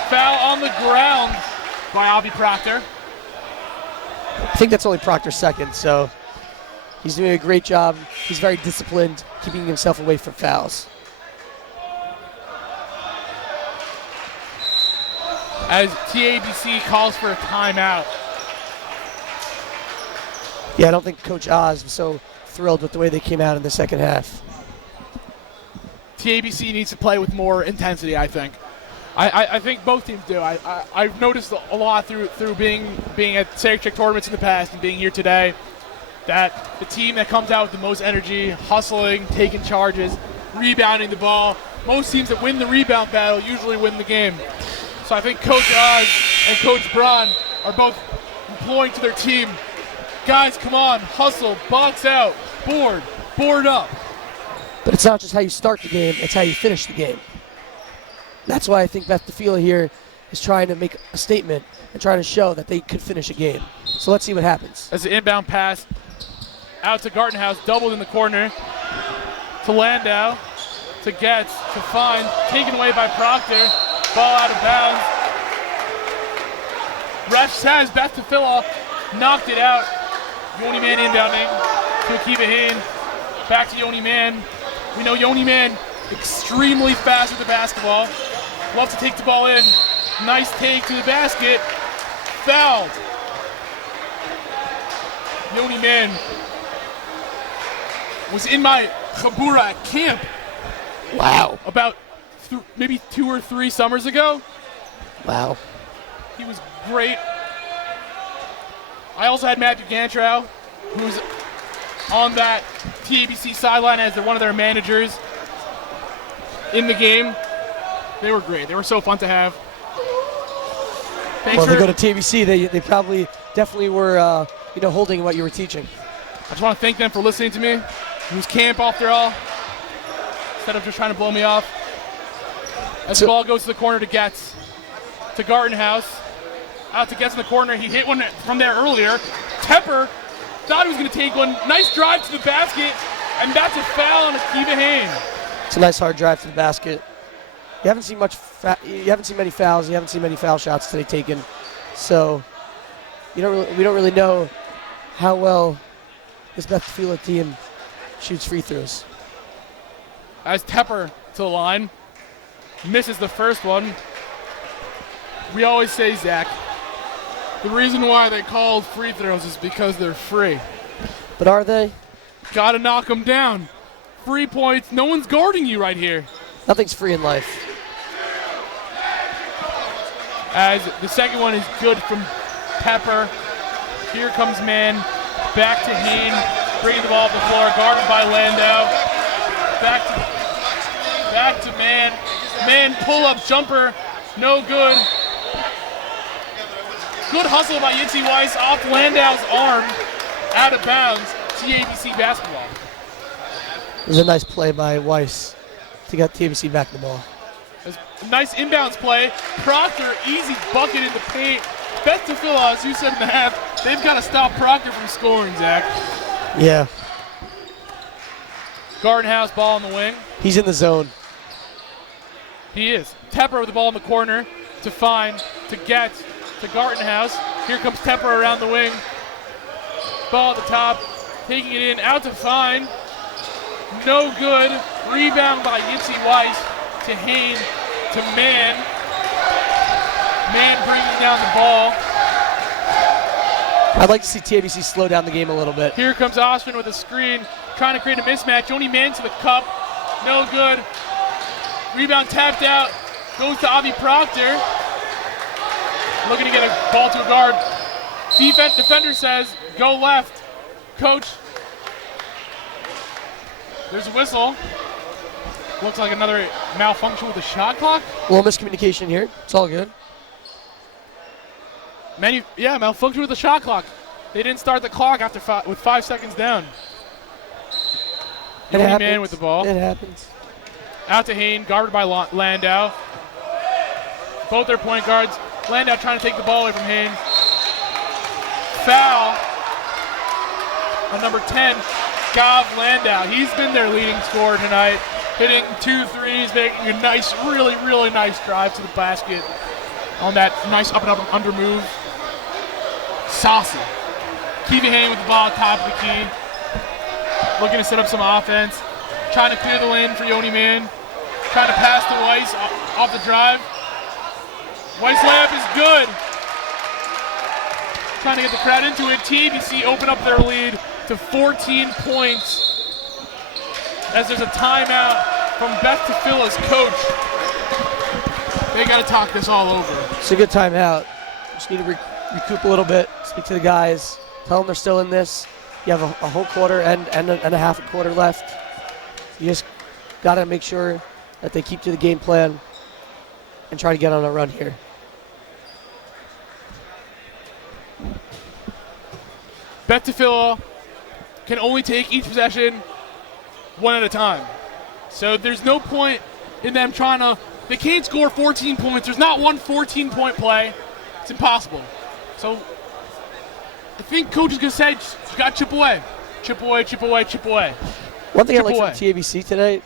Foul on the ground by Avi Proctor. I think that's only Proctor's second, so he's doing a great job. He's very disciplined, keeping himself away from fouls. As TABC calls for a timeout. Yeah, I don't think Coach Oz was so thrilled with the way they came out in the second half. TABC needs to play with more intensity, I think. I think both teams do. I've noticed a lot through being at Sarachek tournaments in the past and being here today that the team that comes out with the most energy, hustling, taking charges, rebounding the ball, most teams that win the rebound battle usually win the game. So I think Coach Oz and Coach Braun are both employing to their team, guys, come on, hustle, box out, board up. But it's not just how you start the game, it's how you finish the game. That's why I think Beth Tfiloh here is trying to make a statement and trying to show that they could finish a game. So let's see what happens. As the inbound pass out to Gartenhouse, doubled in the corner, to Landau, to Getz, to Fine, taken away by Proctor, ball out of bounds. Ref says Beth Tfiloh knocked it out. Yoni Man inbounding to Akiva Hain, back to Yoni Man. We know Yoni Man extremely fast with the basketball. Loves to take the ball in. Nice take to the basket. Fouled. Yoni Man was in my Chabura at camp. Wow. About maybe 2 or 3 summers ago. Wow. He was great. I also had Matthew Gantrow, who was on that TABC sideline as one of their managers in the game. They were great. They were so fun to have. Well, if they go to TABC, they probably definitely were holding what you were teaching. I just want to thank them for listening to me. It was camp after all, instead of just trying to blow me off. As the ball goes to the corner to Getz, to Gartenhouse, out to Getz in the corner. He hit one from there earlier. Tepper thought he was going to take one. Nice drive to the basket, and that's a foul on Akiva Hain. It's a nice hard drive to the basket. you haven't seen you haven't seen many fouls. You haven't seen many foul shots today taken. So we don't really know how well this Beth Tfiloh team shoots free throws. As Tepper to the line, misses the first one. We always say, Zach, the reason why they call free throws is because they're free. But are they? Gotta knock them down. Free points, no one's guarding you right here. Nothing's free in life. As the second one is good from Tepper. Here comes man, back to Hain, bringing the ball up the floor, guarded by Landau. Back to man. Man pull-up jumper, no good. Good hustle by Yitzi Weiss off Landau's arm, out of bounds. TABC basketball. It was a nice play by Weiss to get TABC back the ball. A nice inbounds play. Proctor, easy bucket in the paint. Beth Tfiloh, as you said in the half, they've got to stop Proctor from scoring, Zach. Yeah. Gardenhouse ball in the wing. He's in the zone. He is. Tepper with the ball in the corner to get to Gartenhouse. Here comes Tepper around the wing. Ball at the top, taking it in, out to Fine. No good. Rebound by Yitzi Weiss to Hain to Man. Man bringing down the ball. I'd like to see TABC slow down the game a little bit. Here comes Ostrin with a screen, trying to create a mismatch. Only Man to the cup. No good. Rebound tapped out. Goes to Avi Proctor. Looking to get a ball to a guard. Defender says, go left. Coach. There's a whistle. Looks like another malfunction with the shot clock. A little miscommunication here. It's all good. Malfunction with the shot clock. They didn't start the clock after with 5 seconds down. It happens. Man with the ball. It happens. Out to Hain, guarded by Landau. Both their point guards. Landau trying to take the ball away from Hain. Foul on number 10, Gav Landau. He's been their leading scorer tonight, hitting 2 threes, making a nice, really, really nice drive to the basket on that nice up and up and under move. Saucy. Keeping Hain with the ball at top of the key. Looking to set up some offense. Trying to clear the lane for Yoni Man. Trying to pass to Weiss off the drive. Weiss layup is good. Trying to get the crowd into it. TABC open up their lead to 14 points as there's a timeout from Beth Tfiloh's coach. They got to talk this all over. It's a good timeout. Just need to recoup a little bit, speak to the guys, tell them they're still in this. You have a whole quarter and a half a quarter left. You just got to make sure that they keep to the game plan and try to get on a run here. Beth Tfiloh can only take each possession one at a time. So there's no point in them trying to, they can't score 14 points. There's not one 14-point play. It's impossible. So I think coach is going to say, just got to chip away. Chip away, chip away, chip away. One thing I Chip like away. from TABC today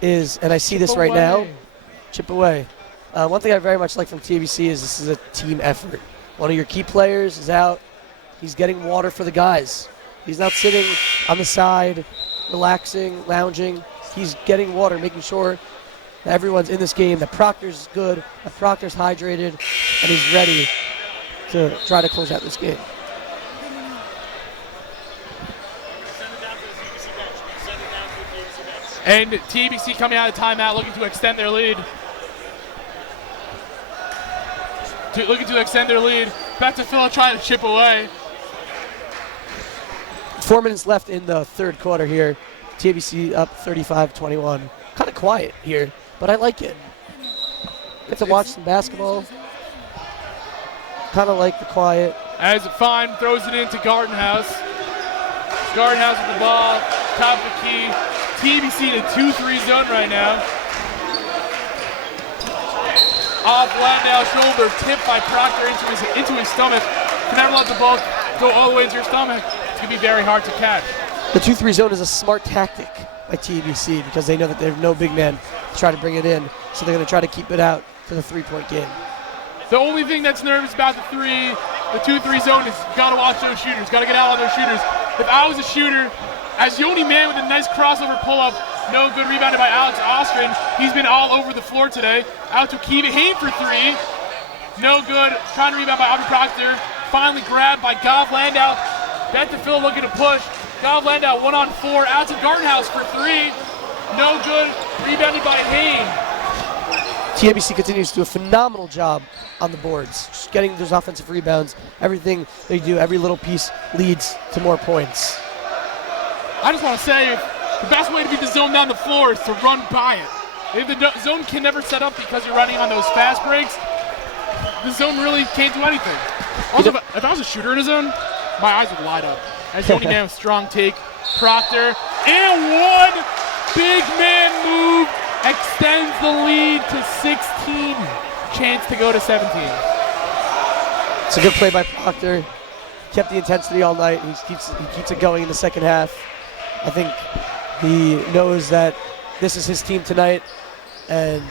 is, and I see Chip this right away. now, chip away. One thing I very much like from TABC is this is a team effort. One of your key players is out. He's getting water for the guys. He's not sitting on the side, relaxing, lounging. He's getting water, making sure that everyone's in this game, that Proctor's good, that Proctor's hydrated, and he's ready to try to close out this game. And TABC coming out of timeout looking to extend their lead. Looking to extend their lead. Beth Tfiloh trying to chip away. 4 minutes left in the third quarter here. TABC up 35-21. Kind of quiet here, but I like it. Get to watch some basketball. Kind of like the quiet. As Fine throws it into Gardenhouse. Gardenhouse with the ball, top of the key. TABC in a 2-3 zone right now. Off Landau's shoulder, tipped by Proctor into his stomach. Can never let the ball go all the way into your stomach. It's going to be very hard to catch. The 2-3 zone is a smart tactic by TABC because they know that they have no big man to try to bring it in. So they're going to try to keep it out to the 3-point game. The only thing that's nervous about the 2-3 zone is you got to watch those shooters. Got to get out on those shooters. If I was a shooter, as the only man with a nice crossover pull-up, no good, rebounded by Alex Ostrin. He's been all over the floor today. Out to Kiva Hain for 3. No good. Trying to rebound by Aubrey Proctor. Finally grabbed by Goff Landau. Beth Tfiloh looking to push. Goff Landau 1-on-4. Out to Gartenhouse for 3. No good. Rebounded by Hain. TABC continues to do a phenomenal job on the boards, just getting those offensive rebounds. Everything they do, every little piece leads to more points. I just want to say, the best way to beat the zone down the floor is to run by it. If the zone can never set up because you're running on those fast breaks, the zone really can't do anything. Also, if I was a shooter in a zone, my eyes would light up. As the only man with strong take, Proctor, and one big man move extends the lead to 16. Chance to go to 17. It's a good play by Proctor. Kept the intensity all night. He keeps it going in the second half. I think he knows that this is his team tonight and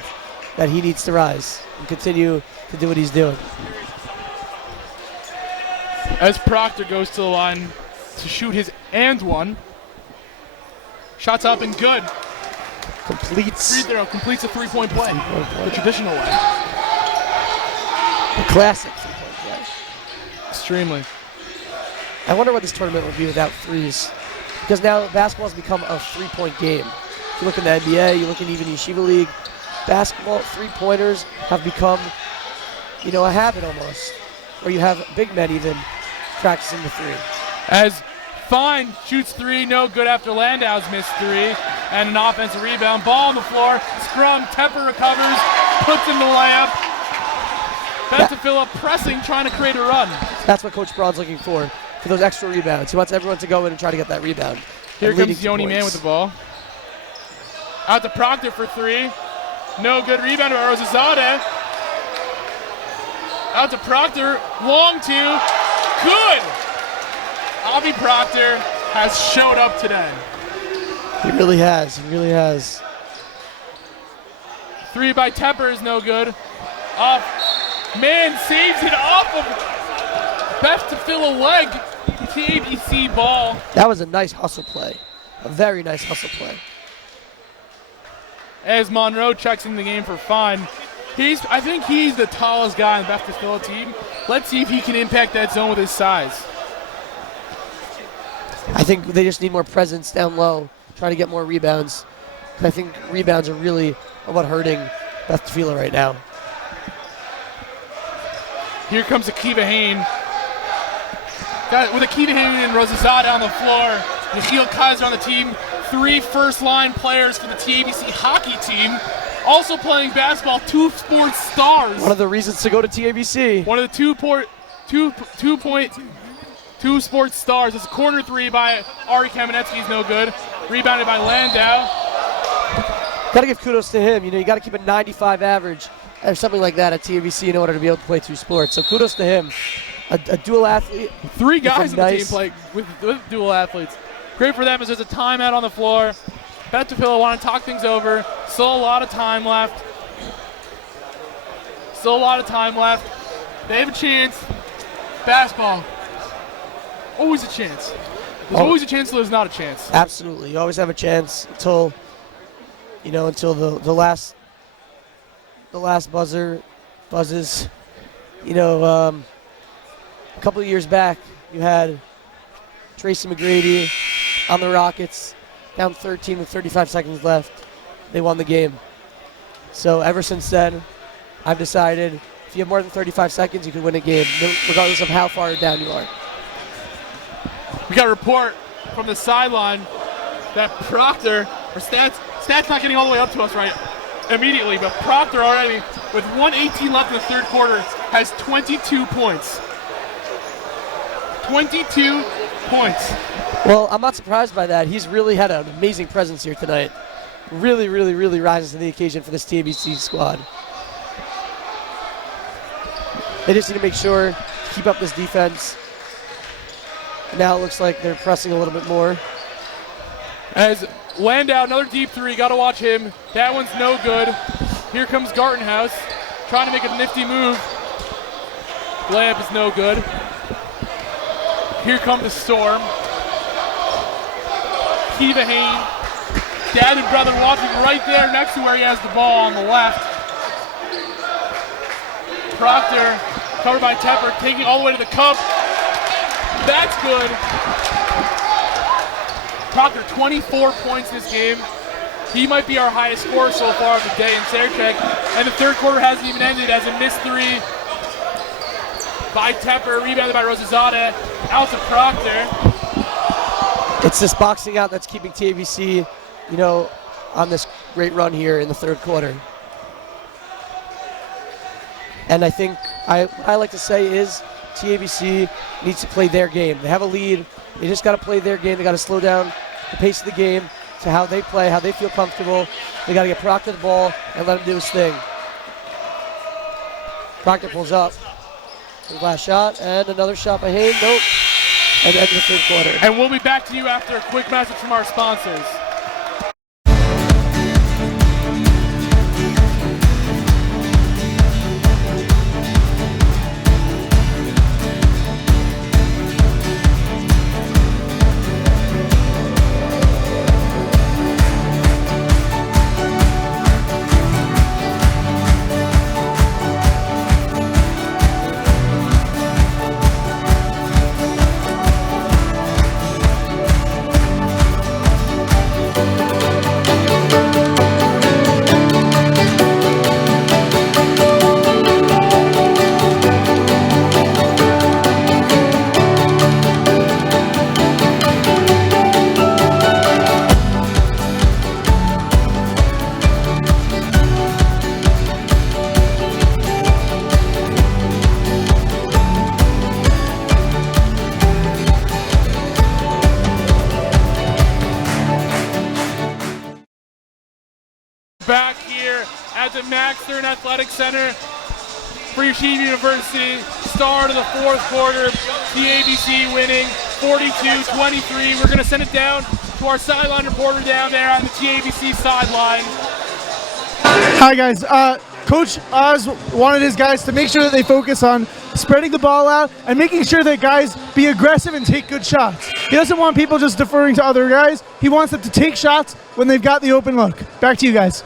that he needs to rise and continue to do what he's doing. As Proctor goes to the line to shoot his and one. Shots up and good. Completes a three-point play. The traditional way. The classic three-point play. Extremely. I wonder what this tournament will be without threes. Because now basketball has become a three-point game. If you look in the NBA, you look in even Yeshiva League, basketball three-pointers have become, a habit almost. Where you have big men even practicing the three. As Fine shoots 3, no good after Landau's missed 3, and an offensive rebound. Ball on the floor, scrum, Tepper recovers, puts in the layup. Beth Tfiloh pressing, trying to create a run. That's what Coach Braun's looking for those extra rebounds. He wants everyone to go in and try to get that rebound. Here comes Yoni Man with the ball. Out to Proctor for 3. No good rebound by Rosazade. Out to Proctor, long 2, good! Avi Proctor has showed up today. He really has. 3 by Tepper is no good. Up, man saves it off of Beth Tfiloh leg. TABC ball. That was a nice hustle play. A very nice hustle play. As Monroe checks in the game for Fine. I think he's the tallest guy on the Beth Tfiloh team. Let's see if he can impact that zone with his size. I think they just need more presence down low, trying to get more rebounds. I think rebounds are really about hurting Beth Tfiloh right now. Here comes Akiva Hain. With Akiva Hain and Rosazade on the floor, Yechiel Kaiser on the team, 3 first-line players for the TABC hockey team. Also playing basketball, 2 sports stars. One of the reasons to go to TABC. One of the 2 sports stars. It's a corner 3 by Ari Kamenetsky, is no good. Rebounded by Landau. Got to give kudos to him. You got to keep a 95 average or something like that at TABC in order to be able to play 2 sports. So kudos to him. A dual athlete. 3 guys on the team play with dual athletes. Great for them as there's a timeout on the floor. Beth Tfiloh want to talk things over. Still a lot of time left. They have a chance. Basketball. Always a chance. There's always a chance till there's not a chance. Absolutely. You always have a chance until the last buzzer buzzes. A couple of years back, you had Tracy McGrady on the Rockets, down 13 with 35 seconds left. They won the game. So ever since then, I've decided if you have more than 35 seconds, you can win a game, regardless of how far down you are. We got a report from the sideline that Proctor, or stats not getting all the way up to us right immediately, but Proctor already, with 1:18 left in the third quarter, has 22 points. 22 points. Well, I'm not surprised by that. He's really had an amazing presence here tonight. Really, really, really rises to the occasion for this TABC squad. They just need to make sure to keep up this defense. Now it looks like they're pressing a little bit more. As Landau, another deep three. Got to watch him. That one's no good. Here comes Gartenhouse, trying to make a nifty move. Layup is no good. Here comes the Storm. Kiva Hain, dad and brother walking right there next to where he has the ball on the left. Proctor, covered by Tepper, taking all the way to the cup. That's good. Proctor, 24 points this game. He might be our highest scorer so far of the day in Sarachek. And the third quarter hasn't even ended as a missed three by Tepper, rebounded by Rosazada, out to Proctor. It's this boxing out that's keeping TABC, on this great run here in the third quarter. And I think I like to say is TABC needs to play their game. They have a lead. They just got to play their game. They got to slow down the pace of the game to how they play, how they feel comfortable. They got to get Proctor the ball and let him do his thing. Proctor pulls up. His last shot, and another shot by Hain. Nope. And end of the third quarter. And we'll be back to you after a quick message from our sponsors. Back here at the Max Stern Athletic Center for Yeshiva University. Start of the fourth quarter. TABC winning 42-23. We're going to send it down to our sideline reporter down there on the TABC sideline. Hi guys. Coach Oz wanted his guys to make sure that they focus on spreading the ball out and making sure that guys be aggressive and take good shots. He doesn't want people just deferring to other guys. He wants them to take shots when they've got the open look. Back to you guys.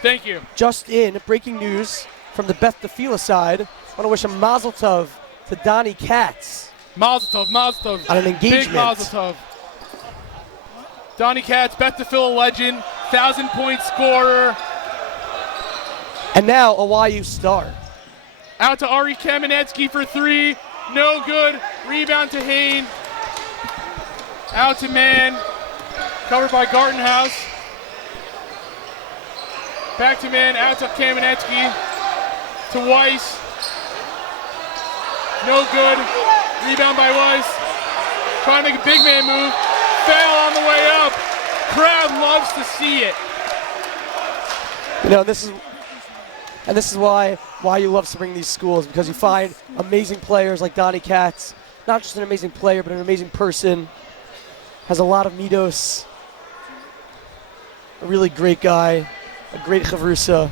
Thank you. Just in, breaking news from the Beth Tfiloh side. I want to wish a mazel tov to Donnie Katz. Mazel tov. On an engagement. Big mazel tov. Donnie Katz, Beth Tfiloh legend, 1,000-point scorer. And now a YU star. Out to Ari Kamenetsky for three. No good. Rebound to Hain. Out to Man. Covered by Gartenhouse. Back to Man. Out to Kamenetsky. To Weiss. No good. Rebound by Weiss. Trying to make a big man move. Foul on the way up. Crowd loves to see it. This is why you love to bring these schools, because you find amazing players like Donnie Katz. Not just an amazing player, but an amazing person. Has a lot of midos. A really great guy. A great chavrusa.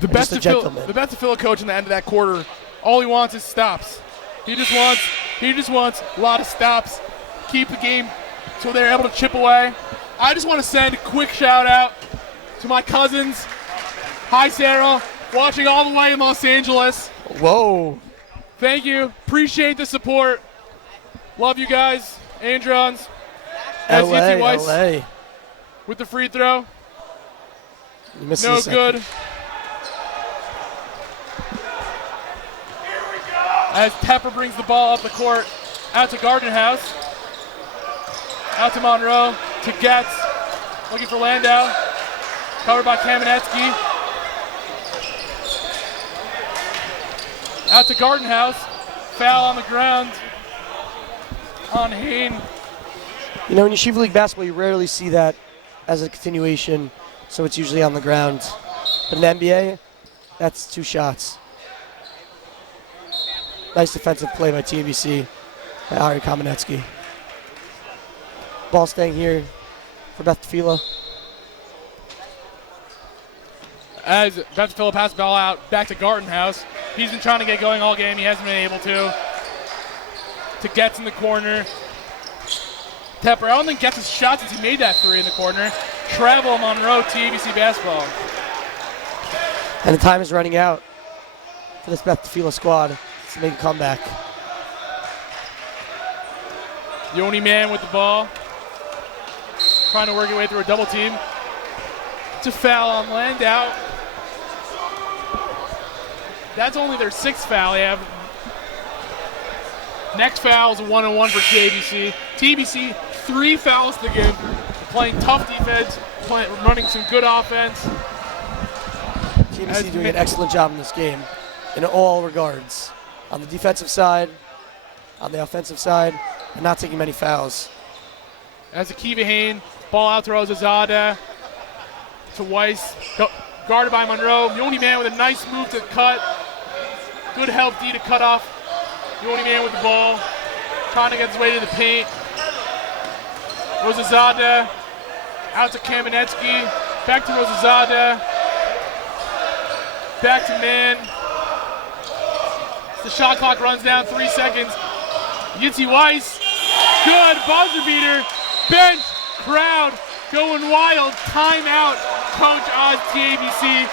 The Beth Tfiloh coach in the end of that quarter, all he wants is stops. He just wants a lot of stops. Keep the game so they're able to chip away. I just want to send a quick shout out to my cousins. Hi, Sarah. Watching all the way in Los Angeles. Whoa. Thank you. Appreciate the support. Love you guys. Androns. LA. With the free throw. No good. As Tepper brings the ball up the court. Out to Gartenhouse. Out to Monroe. To Getz. Looking for Landau. Covered by Kamenetsky. Out to Gartenhouse. Foul on the ground on Hain. In Yeshiva League basketball, you rarely see that as a continuation, so it's usually on the ground. But in the NBA, that's two shots. Nice defensive play by TABC, by Ari Kamenetsky. Ball staying here for Beth Tfiloh. As Beth Tfiloh passes the ball out back to Gartenhouse. He's been trying to get going all game. He hasn't been able to. To Getz in the corner. Tepper, I don't think Getz has shot since he made that three in the corner. Travel Monroe, TABC basketball. And the time is running out for this Beth Tfiloh squad to make a comeback. The only man with the ball. Trying to work your way through a double team. It's a foul on Landau. That's only their sixth foul they have. Next foul is a 1-on-1 for TABC. TABC, 3 fouls to the game. They're playing tough defense, running some good offense. TABC doing an excellent job in this game in all regards. On the defensive side, on the offensive side, and not taking many fouls. As Akiva Hain, ball out to Rosazada, to Weiss, guarded by Monroe. The only man with a nice move to cut. Good help D to cut off. The only man with the ball, trying to get his way to the paint. Rosazada, out to Kamenetsky, back to Rosazada, back to man. The shot clock runs down, 3 seconds. Yitzi Weiss, good buzzer beater. Bench, crowd, going wild. Timeout, Coach Oz, TABC.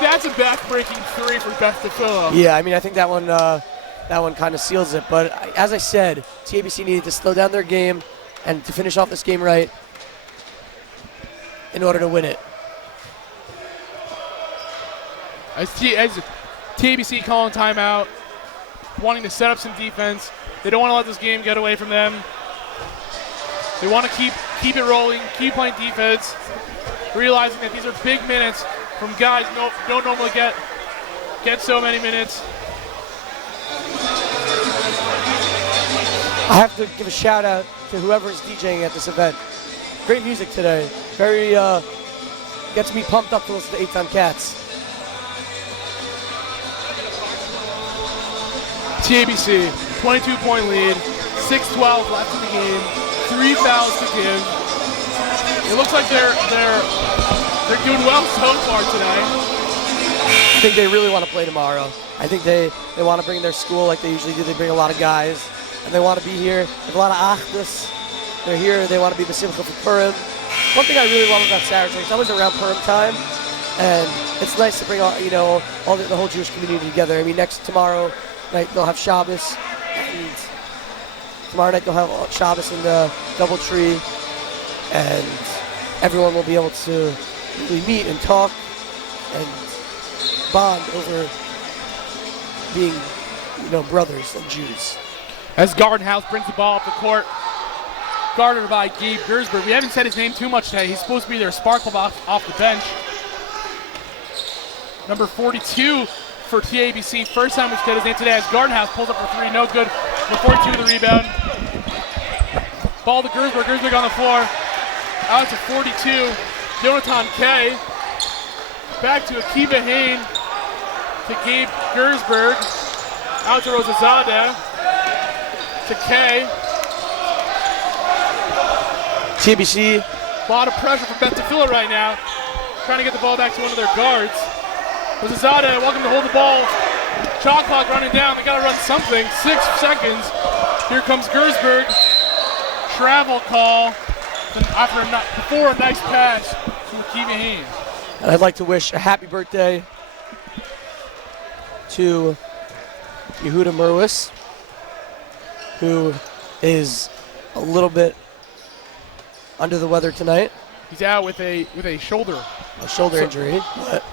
That's a back-breaking three for Beth Tfiloh. Yeah, I mean, I think that one kind of seals it. But as I said, TABC needed to slow down their game and to finish off this game right in order to win it. As TABC calling timeout, wanting to set up some defense. They don't want to let this game get away from them. They want to keep it rolling, keep playing defense, realizing that these are big minutes from guys who don't normally get so many minutes. I have to give a shout out to whoever is DJing at this event. Great music today. Very gets me pumped up to listen to 8-Ton Cats. TABC, 22-point lead, 6:12 left in the game, 3 fouls to give. It looks like they're doing well so far today. I think they really want to play tomorrow. I think they want to bring their school like they usually do. They bring a lot of guys, and they want to be here. They have a lot of achdus. They're here. They want to be Basimcha for Purim. One thing I really love about Sarachek, it's always around Purim time, and it's nice to bring all the whole Jewish community together. I mean, tomorrow night they'll have Shabbos, and tomorrow night they'll have Shabbos in the DoubleTree, and everyone will be able to really meet and talk and bond over being, brothers and Jews. As Gardenhouse brings the ball up the court, guarded by Gabe Gersberg. We haven't said his name too much today. He's supposed to be their spark plug off the bench. Number 42 for TABC. First time we've said his name today as Gardenhouse pulls up for 3. No good. Number 42 with the rebound. Ball to Gersberg. Gersberg on the floor. Out to 42. Jonathan K. Back to Akiva Hain. To Gabe Gersberg. Out to Rosazada. To K. TABC. A lot of pressure from Beth Tfiloh right now. Trying to get the ball back to one of their guards. Rosazada, welcome to hold the ball. Shot clock running down. They got to run something. 6 seconds. Here comes Gersberg. Travel call. Before a nice pass to Akiva Hain. And I'd like to wish a happy birthday to Yehuda Merwis, who is a little bit under the weather tonight. He's out with a shoulder. A shoulder injury, but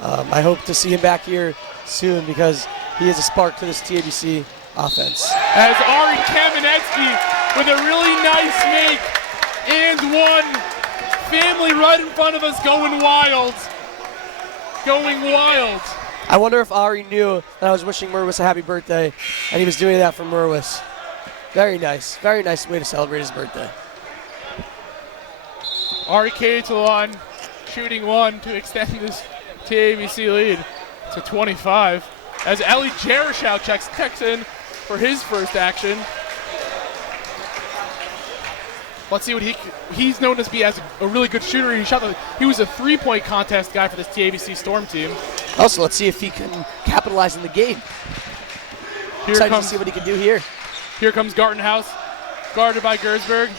I hope to see him back here soon because he is a spark to this TABC offense. As Ari Kamenetsky with a really nice make and one. Family right in front of us going wild. Going wild. I wonder if Ari knew that I was wishing Merwis a happy birthday and he was doing that for Merwis. Very nice way to celebrate his birthday. Ari K to the line, shooting one to extend this TABC lead to 25. As Eli Jerishow checks in for his first action. Let's see what he's known as be as a really good shooter. He was a 3-point contest guy for this TABC Storm team. Also, let's see if he can capitalize in the game. Excited to see what he can do here. Here comes Gartenhouse, guarded by Gersberg.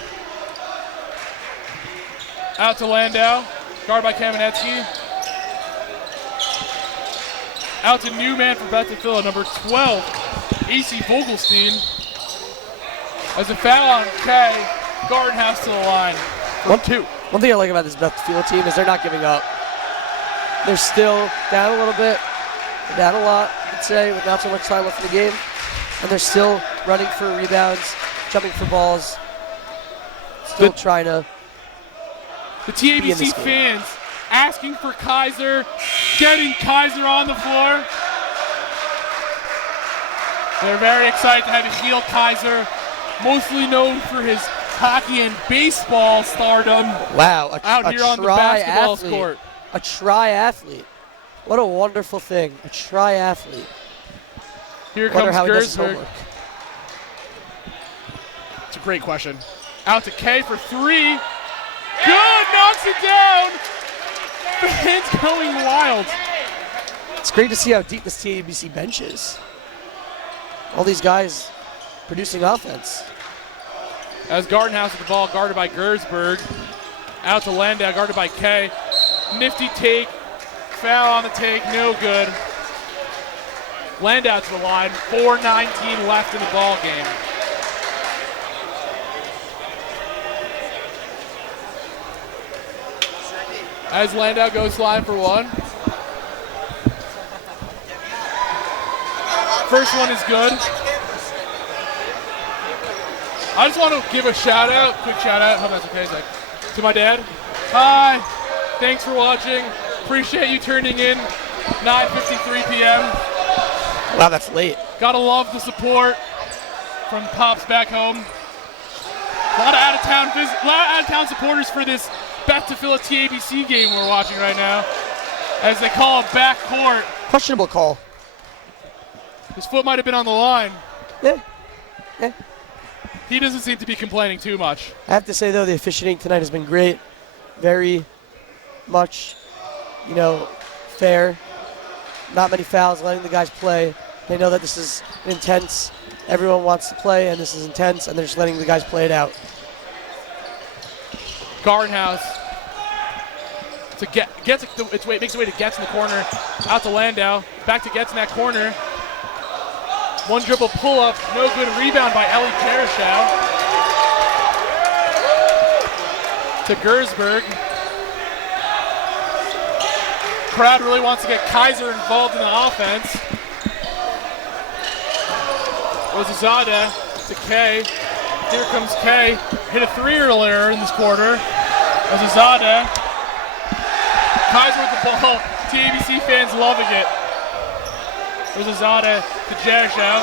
Out to Landau, guarded by Kamenetsky. Out to new man for Beth Tfiloh, number 12, AC Vogelstein. As a foul on Kay, Gartenhouse to the line. One thing I like about this Beth Tfiloh team is they're not giving up. They're still down a little bit, down a lot, I'd say, with not so much time left in the game. And they're still running for rebounds, jumping for balls, still trying to. The TABC fans asking for Kaiser, getting Kaiser on the floor. They're very excited to have Michiel Kaiser, mostly known for his hockey and baseball stardom. Wow, out here on the basketball court. A triathlete. What a wonderful thing, a triathlete. Here Wonder comes how he does his Gersberg. homework. It's a great question. Out to Kay for 3. Good, knocks it down. Fans going wild. It's great to see how deep this TABC bench is. All these guys producing offense. As Gartenhouse with the ball, guarded by Gersberg. Out to Landau, guarded by Kay. Nifty take, foul on the take, no good. Landau to the line, 4:19 left in the ball game. As Landau goes line for 1. First one is good. I just want to give a quick shout out, hope that's okay, Zach, to my dad. Hi, thanks for watching. Appreciate you turning in, 9:53 p.m. Wow, that's late. Gotta love the support from Pops back home. A lot of out-of-town supporters for this Beth Tfiloh TABC game we're watching right now, as they call a back court. Questionable call. His foot might have been on the line. Yeah. He doesn't seem to be complaining too much. I have to say, though, the officiating tonight has been great. Very much, fair. Not many fouls, letting the guys play. They know that this is intense. Everyone wants to play, and this is intense, and they're just letting the guys play it out. Gartenhouse makes its way to Getz in the corner. Out to Landau. Back to Getz in that corner. One dribble pull-up, no good. Rebound by Ellie Jerishow. To Gersberg. Crowd really wants to get Kaiser involved in the offense. Rosazada to Kay. Here comes Kay. Hit a 3 earlier in this quarter. Rosazada. Kaiser with the ball. TABC fans loving it. Rosazada to Jerishow.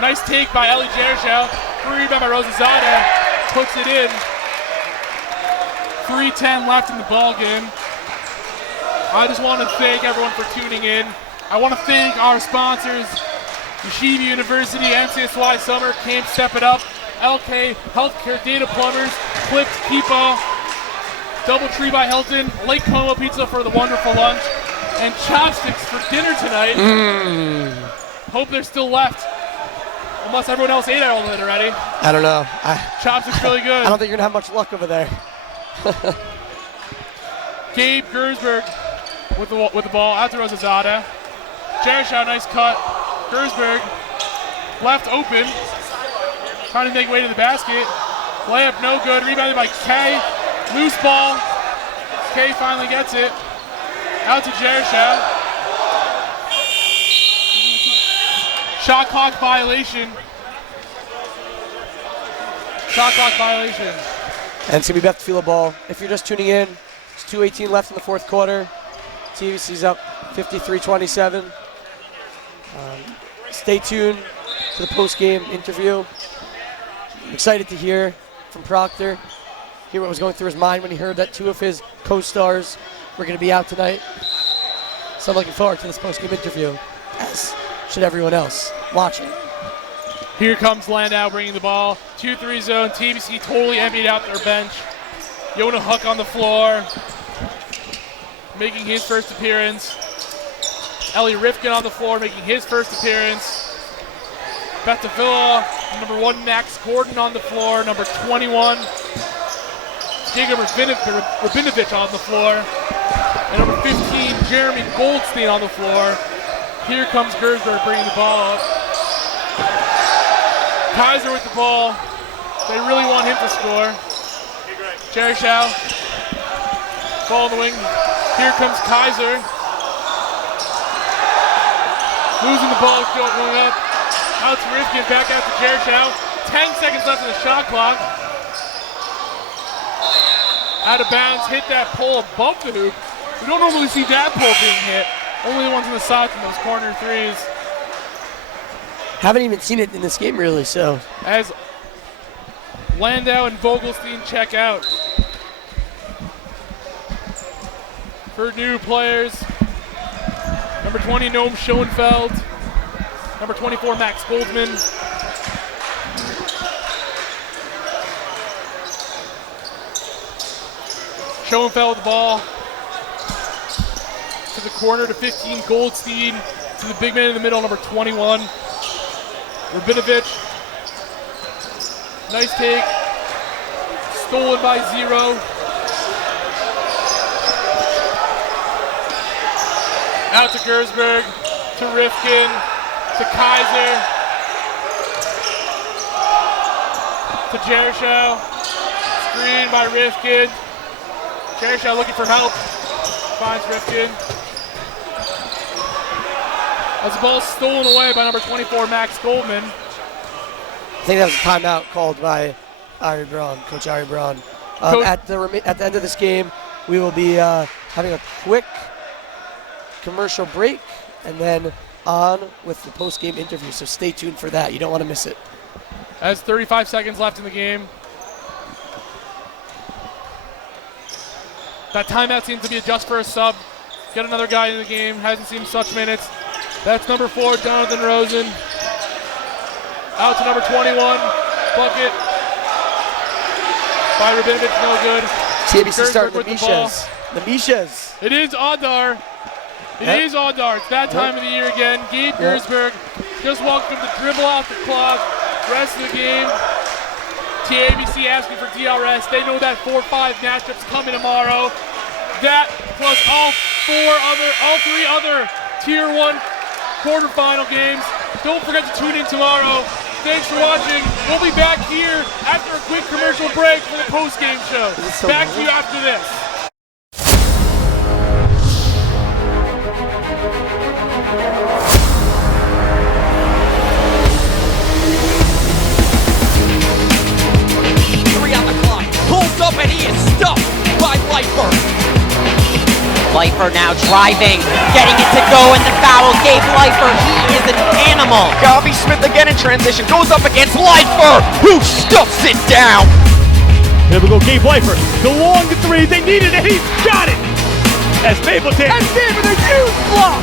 Nice take by Ellie Jerishow. Rebound by Rosazada. Puts it in. 3:10 left in the ball game. I just want to thank everyone for tuning in. I want to thank our sponsors, Yeshiva University, NCSY Summer Camp Step It Up, LK Healthcare Data Plumbers, Clipped Kippah, Doubletree by Hilton, Lake Como Pizza for the wonderful lunch, and Chopsticks for dinner tonight. Hope they're still left, unless everyone else ate all of it already. I don't know. Chopsticks really good. I don't think you're going to have much luck over there. Gabe Gersberg with the ball out to Rosazada. Jerishow, nice cut. Gersberg left open, trying to make way to the basket. Layup no good. Rebounded by Kay. Loose ball. Kay finally gets it. Out to Jerishow. Shot clock violation. Shot clock violation. And it's going to be Beth Tfiloh ball. If you're just tuning in, it's 2:18 left in the fourth quarter. TBC's up 53-27. Stay tuned to the post-game interview. I'm excited to hear from Proctor, hear what was going through his mind when he heard that 2 of his co-stars were going to be out tonight. So I'm looking forward to this post-game interview, as should everyone else watching. Here comes Landau bringing the ball. 2-3 zone. TBC totally emptied out their bench. Yona Huck on the floor, making his first appearance. Ellie Rifkin on the floor, making his first appearance. Beth Tfiloh, number 1 Max Gordon on the floor, number 21 Jacob Rabinovich on the floor, and number 15 Jeremy Goldstein on the floor. Here comes Gersberg bringing the ball up. Kaiser with the ball. They really want him to score. Jerry Shao, ball in the wing. Here comes Kaiser. Losing the ball, going up. Out to Rifkin, back out to Jerry Shao. 10 seconds left in the shot clock. Out of bounds, hit that pole above the hoop. We don't normally see that pole being hit. Only the ones on the side from those corner threes. Haven't even seen it in this game, really, so. As Landau and Vogelstein check out. For new players, number 20, Noam Schoenfeld. Number 24, Max Goldman. Schoenfeld with the ball. To the corner to 15, Goldstein. To the big man in the middle, number 21. Rabinovich. Nice take. Stolen by 0. Out to Gersberg, to Rifkin, to Kaiser, to Jericho. Screen by Rifkin. Jericho looking for help. Finds Rifkin. As the ball stolen away by number 24, Max Goldman. I think that was a timeout called by Ari Braun, Coach Ari Braun. At the end of this game, we will be having a quick commercial break and then on with the post-game interview, so stay tuned for that. You don't want to miss it. As 35 seconds left in the game. That timeout seems to be just for a sub. Get another guy in the game, hasn't seen such minutes. That's number 4, Jonathan Rosen. Out to number 21, bucket by Rabinovich, no good. TABC starting the Mishas. The Mishas. It is Audar. It is Audar. It's that time of the year again. Gabe Gersberg just welcome to dribble off the clock. Rest of the game. TABC asking for DRS. They know that 4-5 matchup's coming tomorrow. That plus all 3 other Tier 1 quarterfinal games. Don't forget to tune in tomorrow. Thanks for watching. We'll be back here after a quick commercial break for the post-game show. Back to you after this. Pulls up and he is stuffed by Leifer. Leifer now driving, getting it to go, and the foul gave Leifer. He is an animal. Gabi Smith again in transition, goes up against Leifer, who stuffs it down. Here we go, Gabe Leifer. The long 3, they needed it, he's got it! As Mapleton and David, a huge block!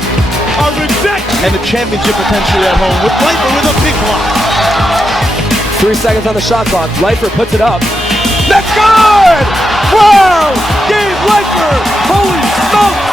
Are and the championship potentially at home with Leifer with a big block. 3 seconds on the shot clock. Leifer puts it up. That's good! Wow! Gabe Leifer! Holy smokes!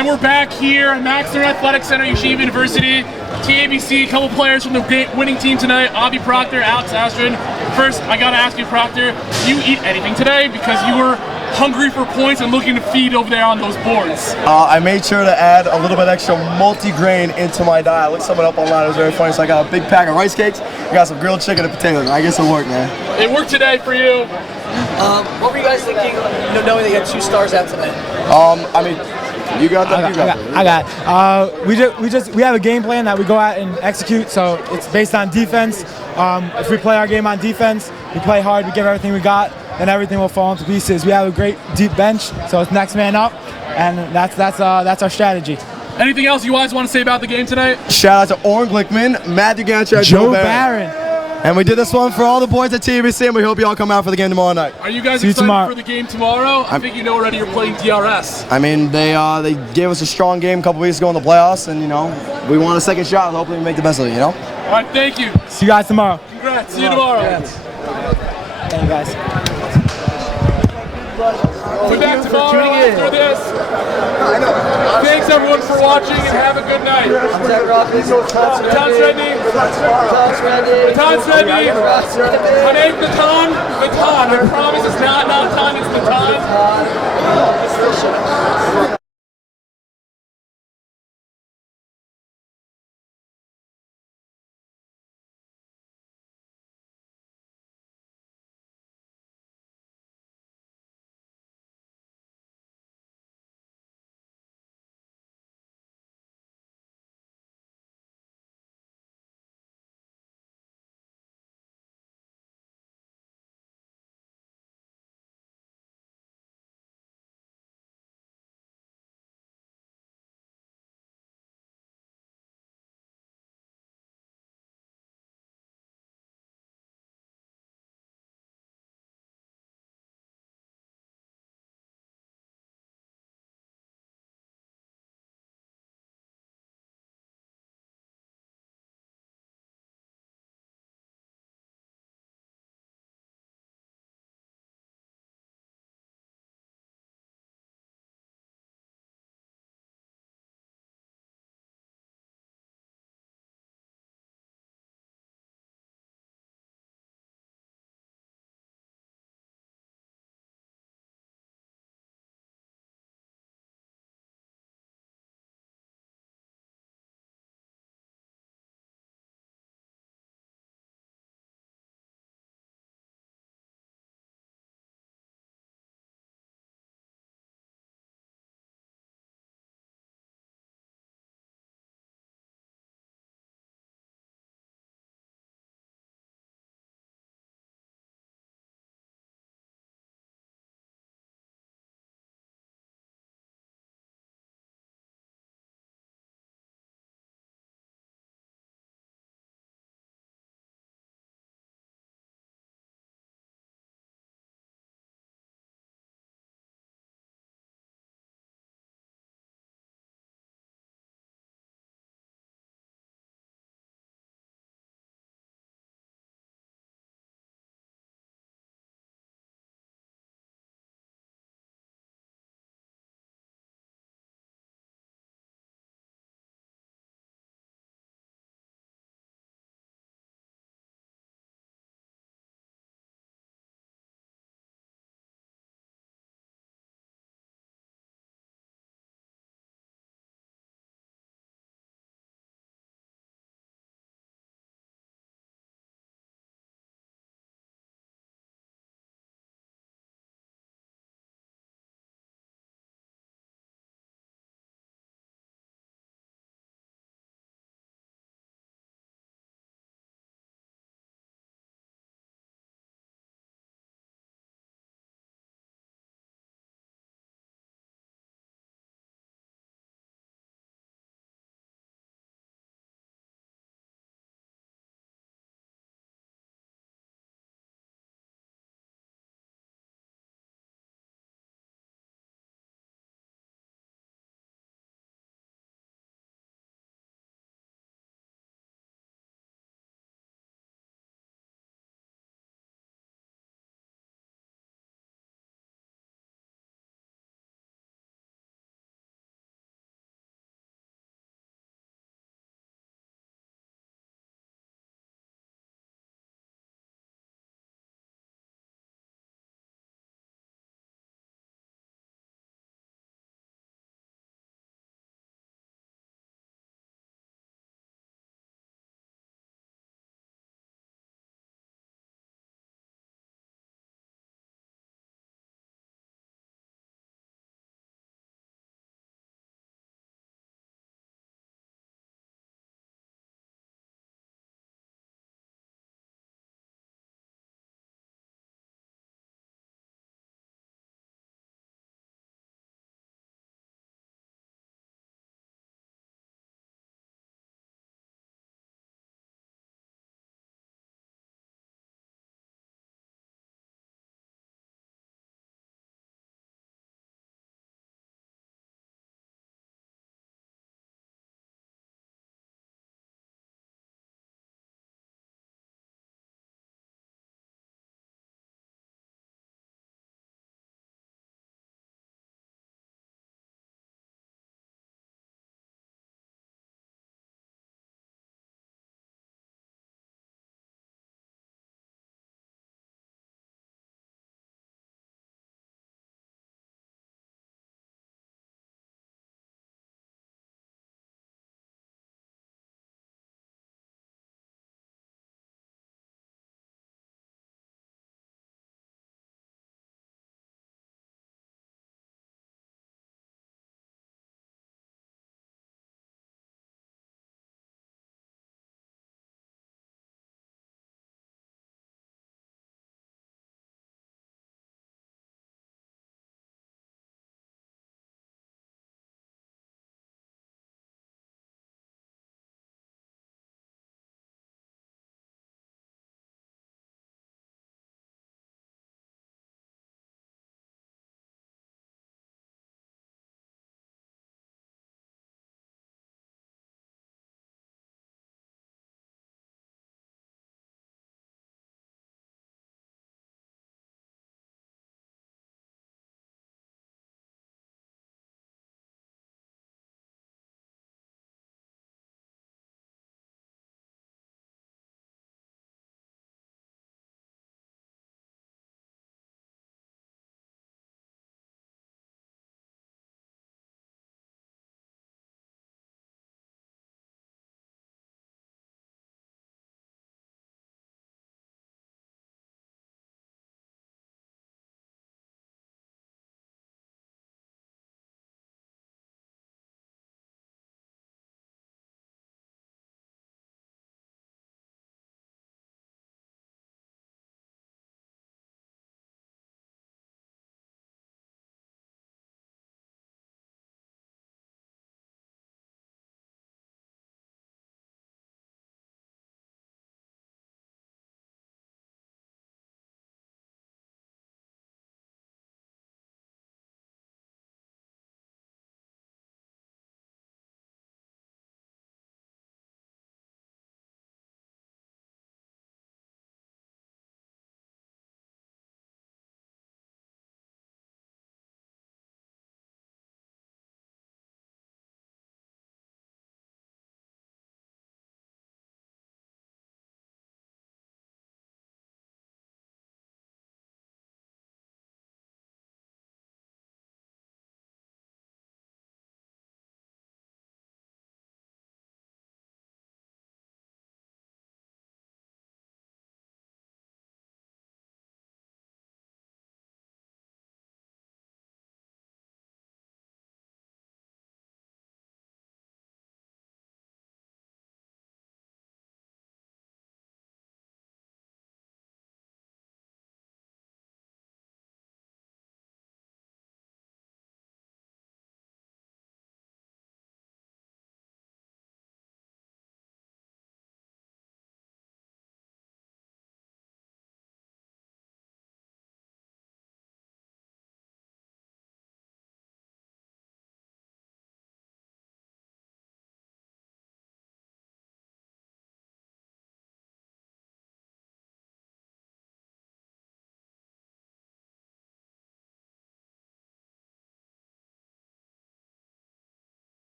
And we're back here at Maxner Athletic Center, Yeshiva University. TABC, a couple players from the winning team tonight, Avi Proctor, Alex Astrid. First, I gotta ask you, Proctor, did you eat anything today? Because you were hungry for points and looking to feed over there on those boards. I made sure to add a little bit extra multi-grain into my diet. I looked something up online, it was very funny. So I got a big pack of rice cakes, I got some grilled chicken and potatoes. I guess it'll work, man. It worked today for you. What were you guys thinking, knowing that you had 2 stars out today? I mean, you got that. I got. We have a game plan that we go out and execute. So it's based on defense. If we play our game on defense, we play hard, we give everything we got, then everything will fall into pieces. We have a great deep bench, so it's next man up, and that's our strategy. Anything else you guys want to say about the game tonight? Shout out to Oren Glickman, Matthew Gancher, Joe Barron. And we did this one for all the boys at TABC, and we hope you all come out for the game tomorrow night. Are you guys excited for the game tomorrow? I think you know already you're playing DRS. I mean, they gave us a strong game a couple weeks ago in the playoffs, and, you know, we want a second shot, and hopefully we make the best of it, you know? All right, thank you. See you guys tomorrow. Congrats. See you tomorrow. Thank you, guys. We'll be back tomorrow after this. Thanks everyone for watching and have a good night. I'm Zach Robbins. Natan Sredny. My name's Natan. I promise it's not Natan, it's Natan.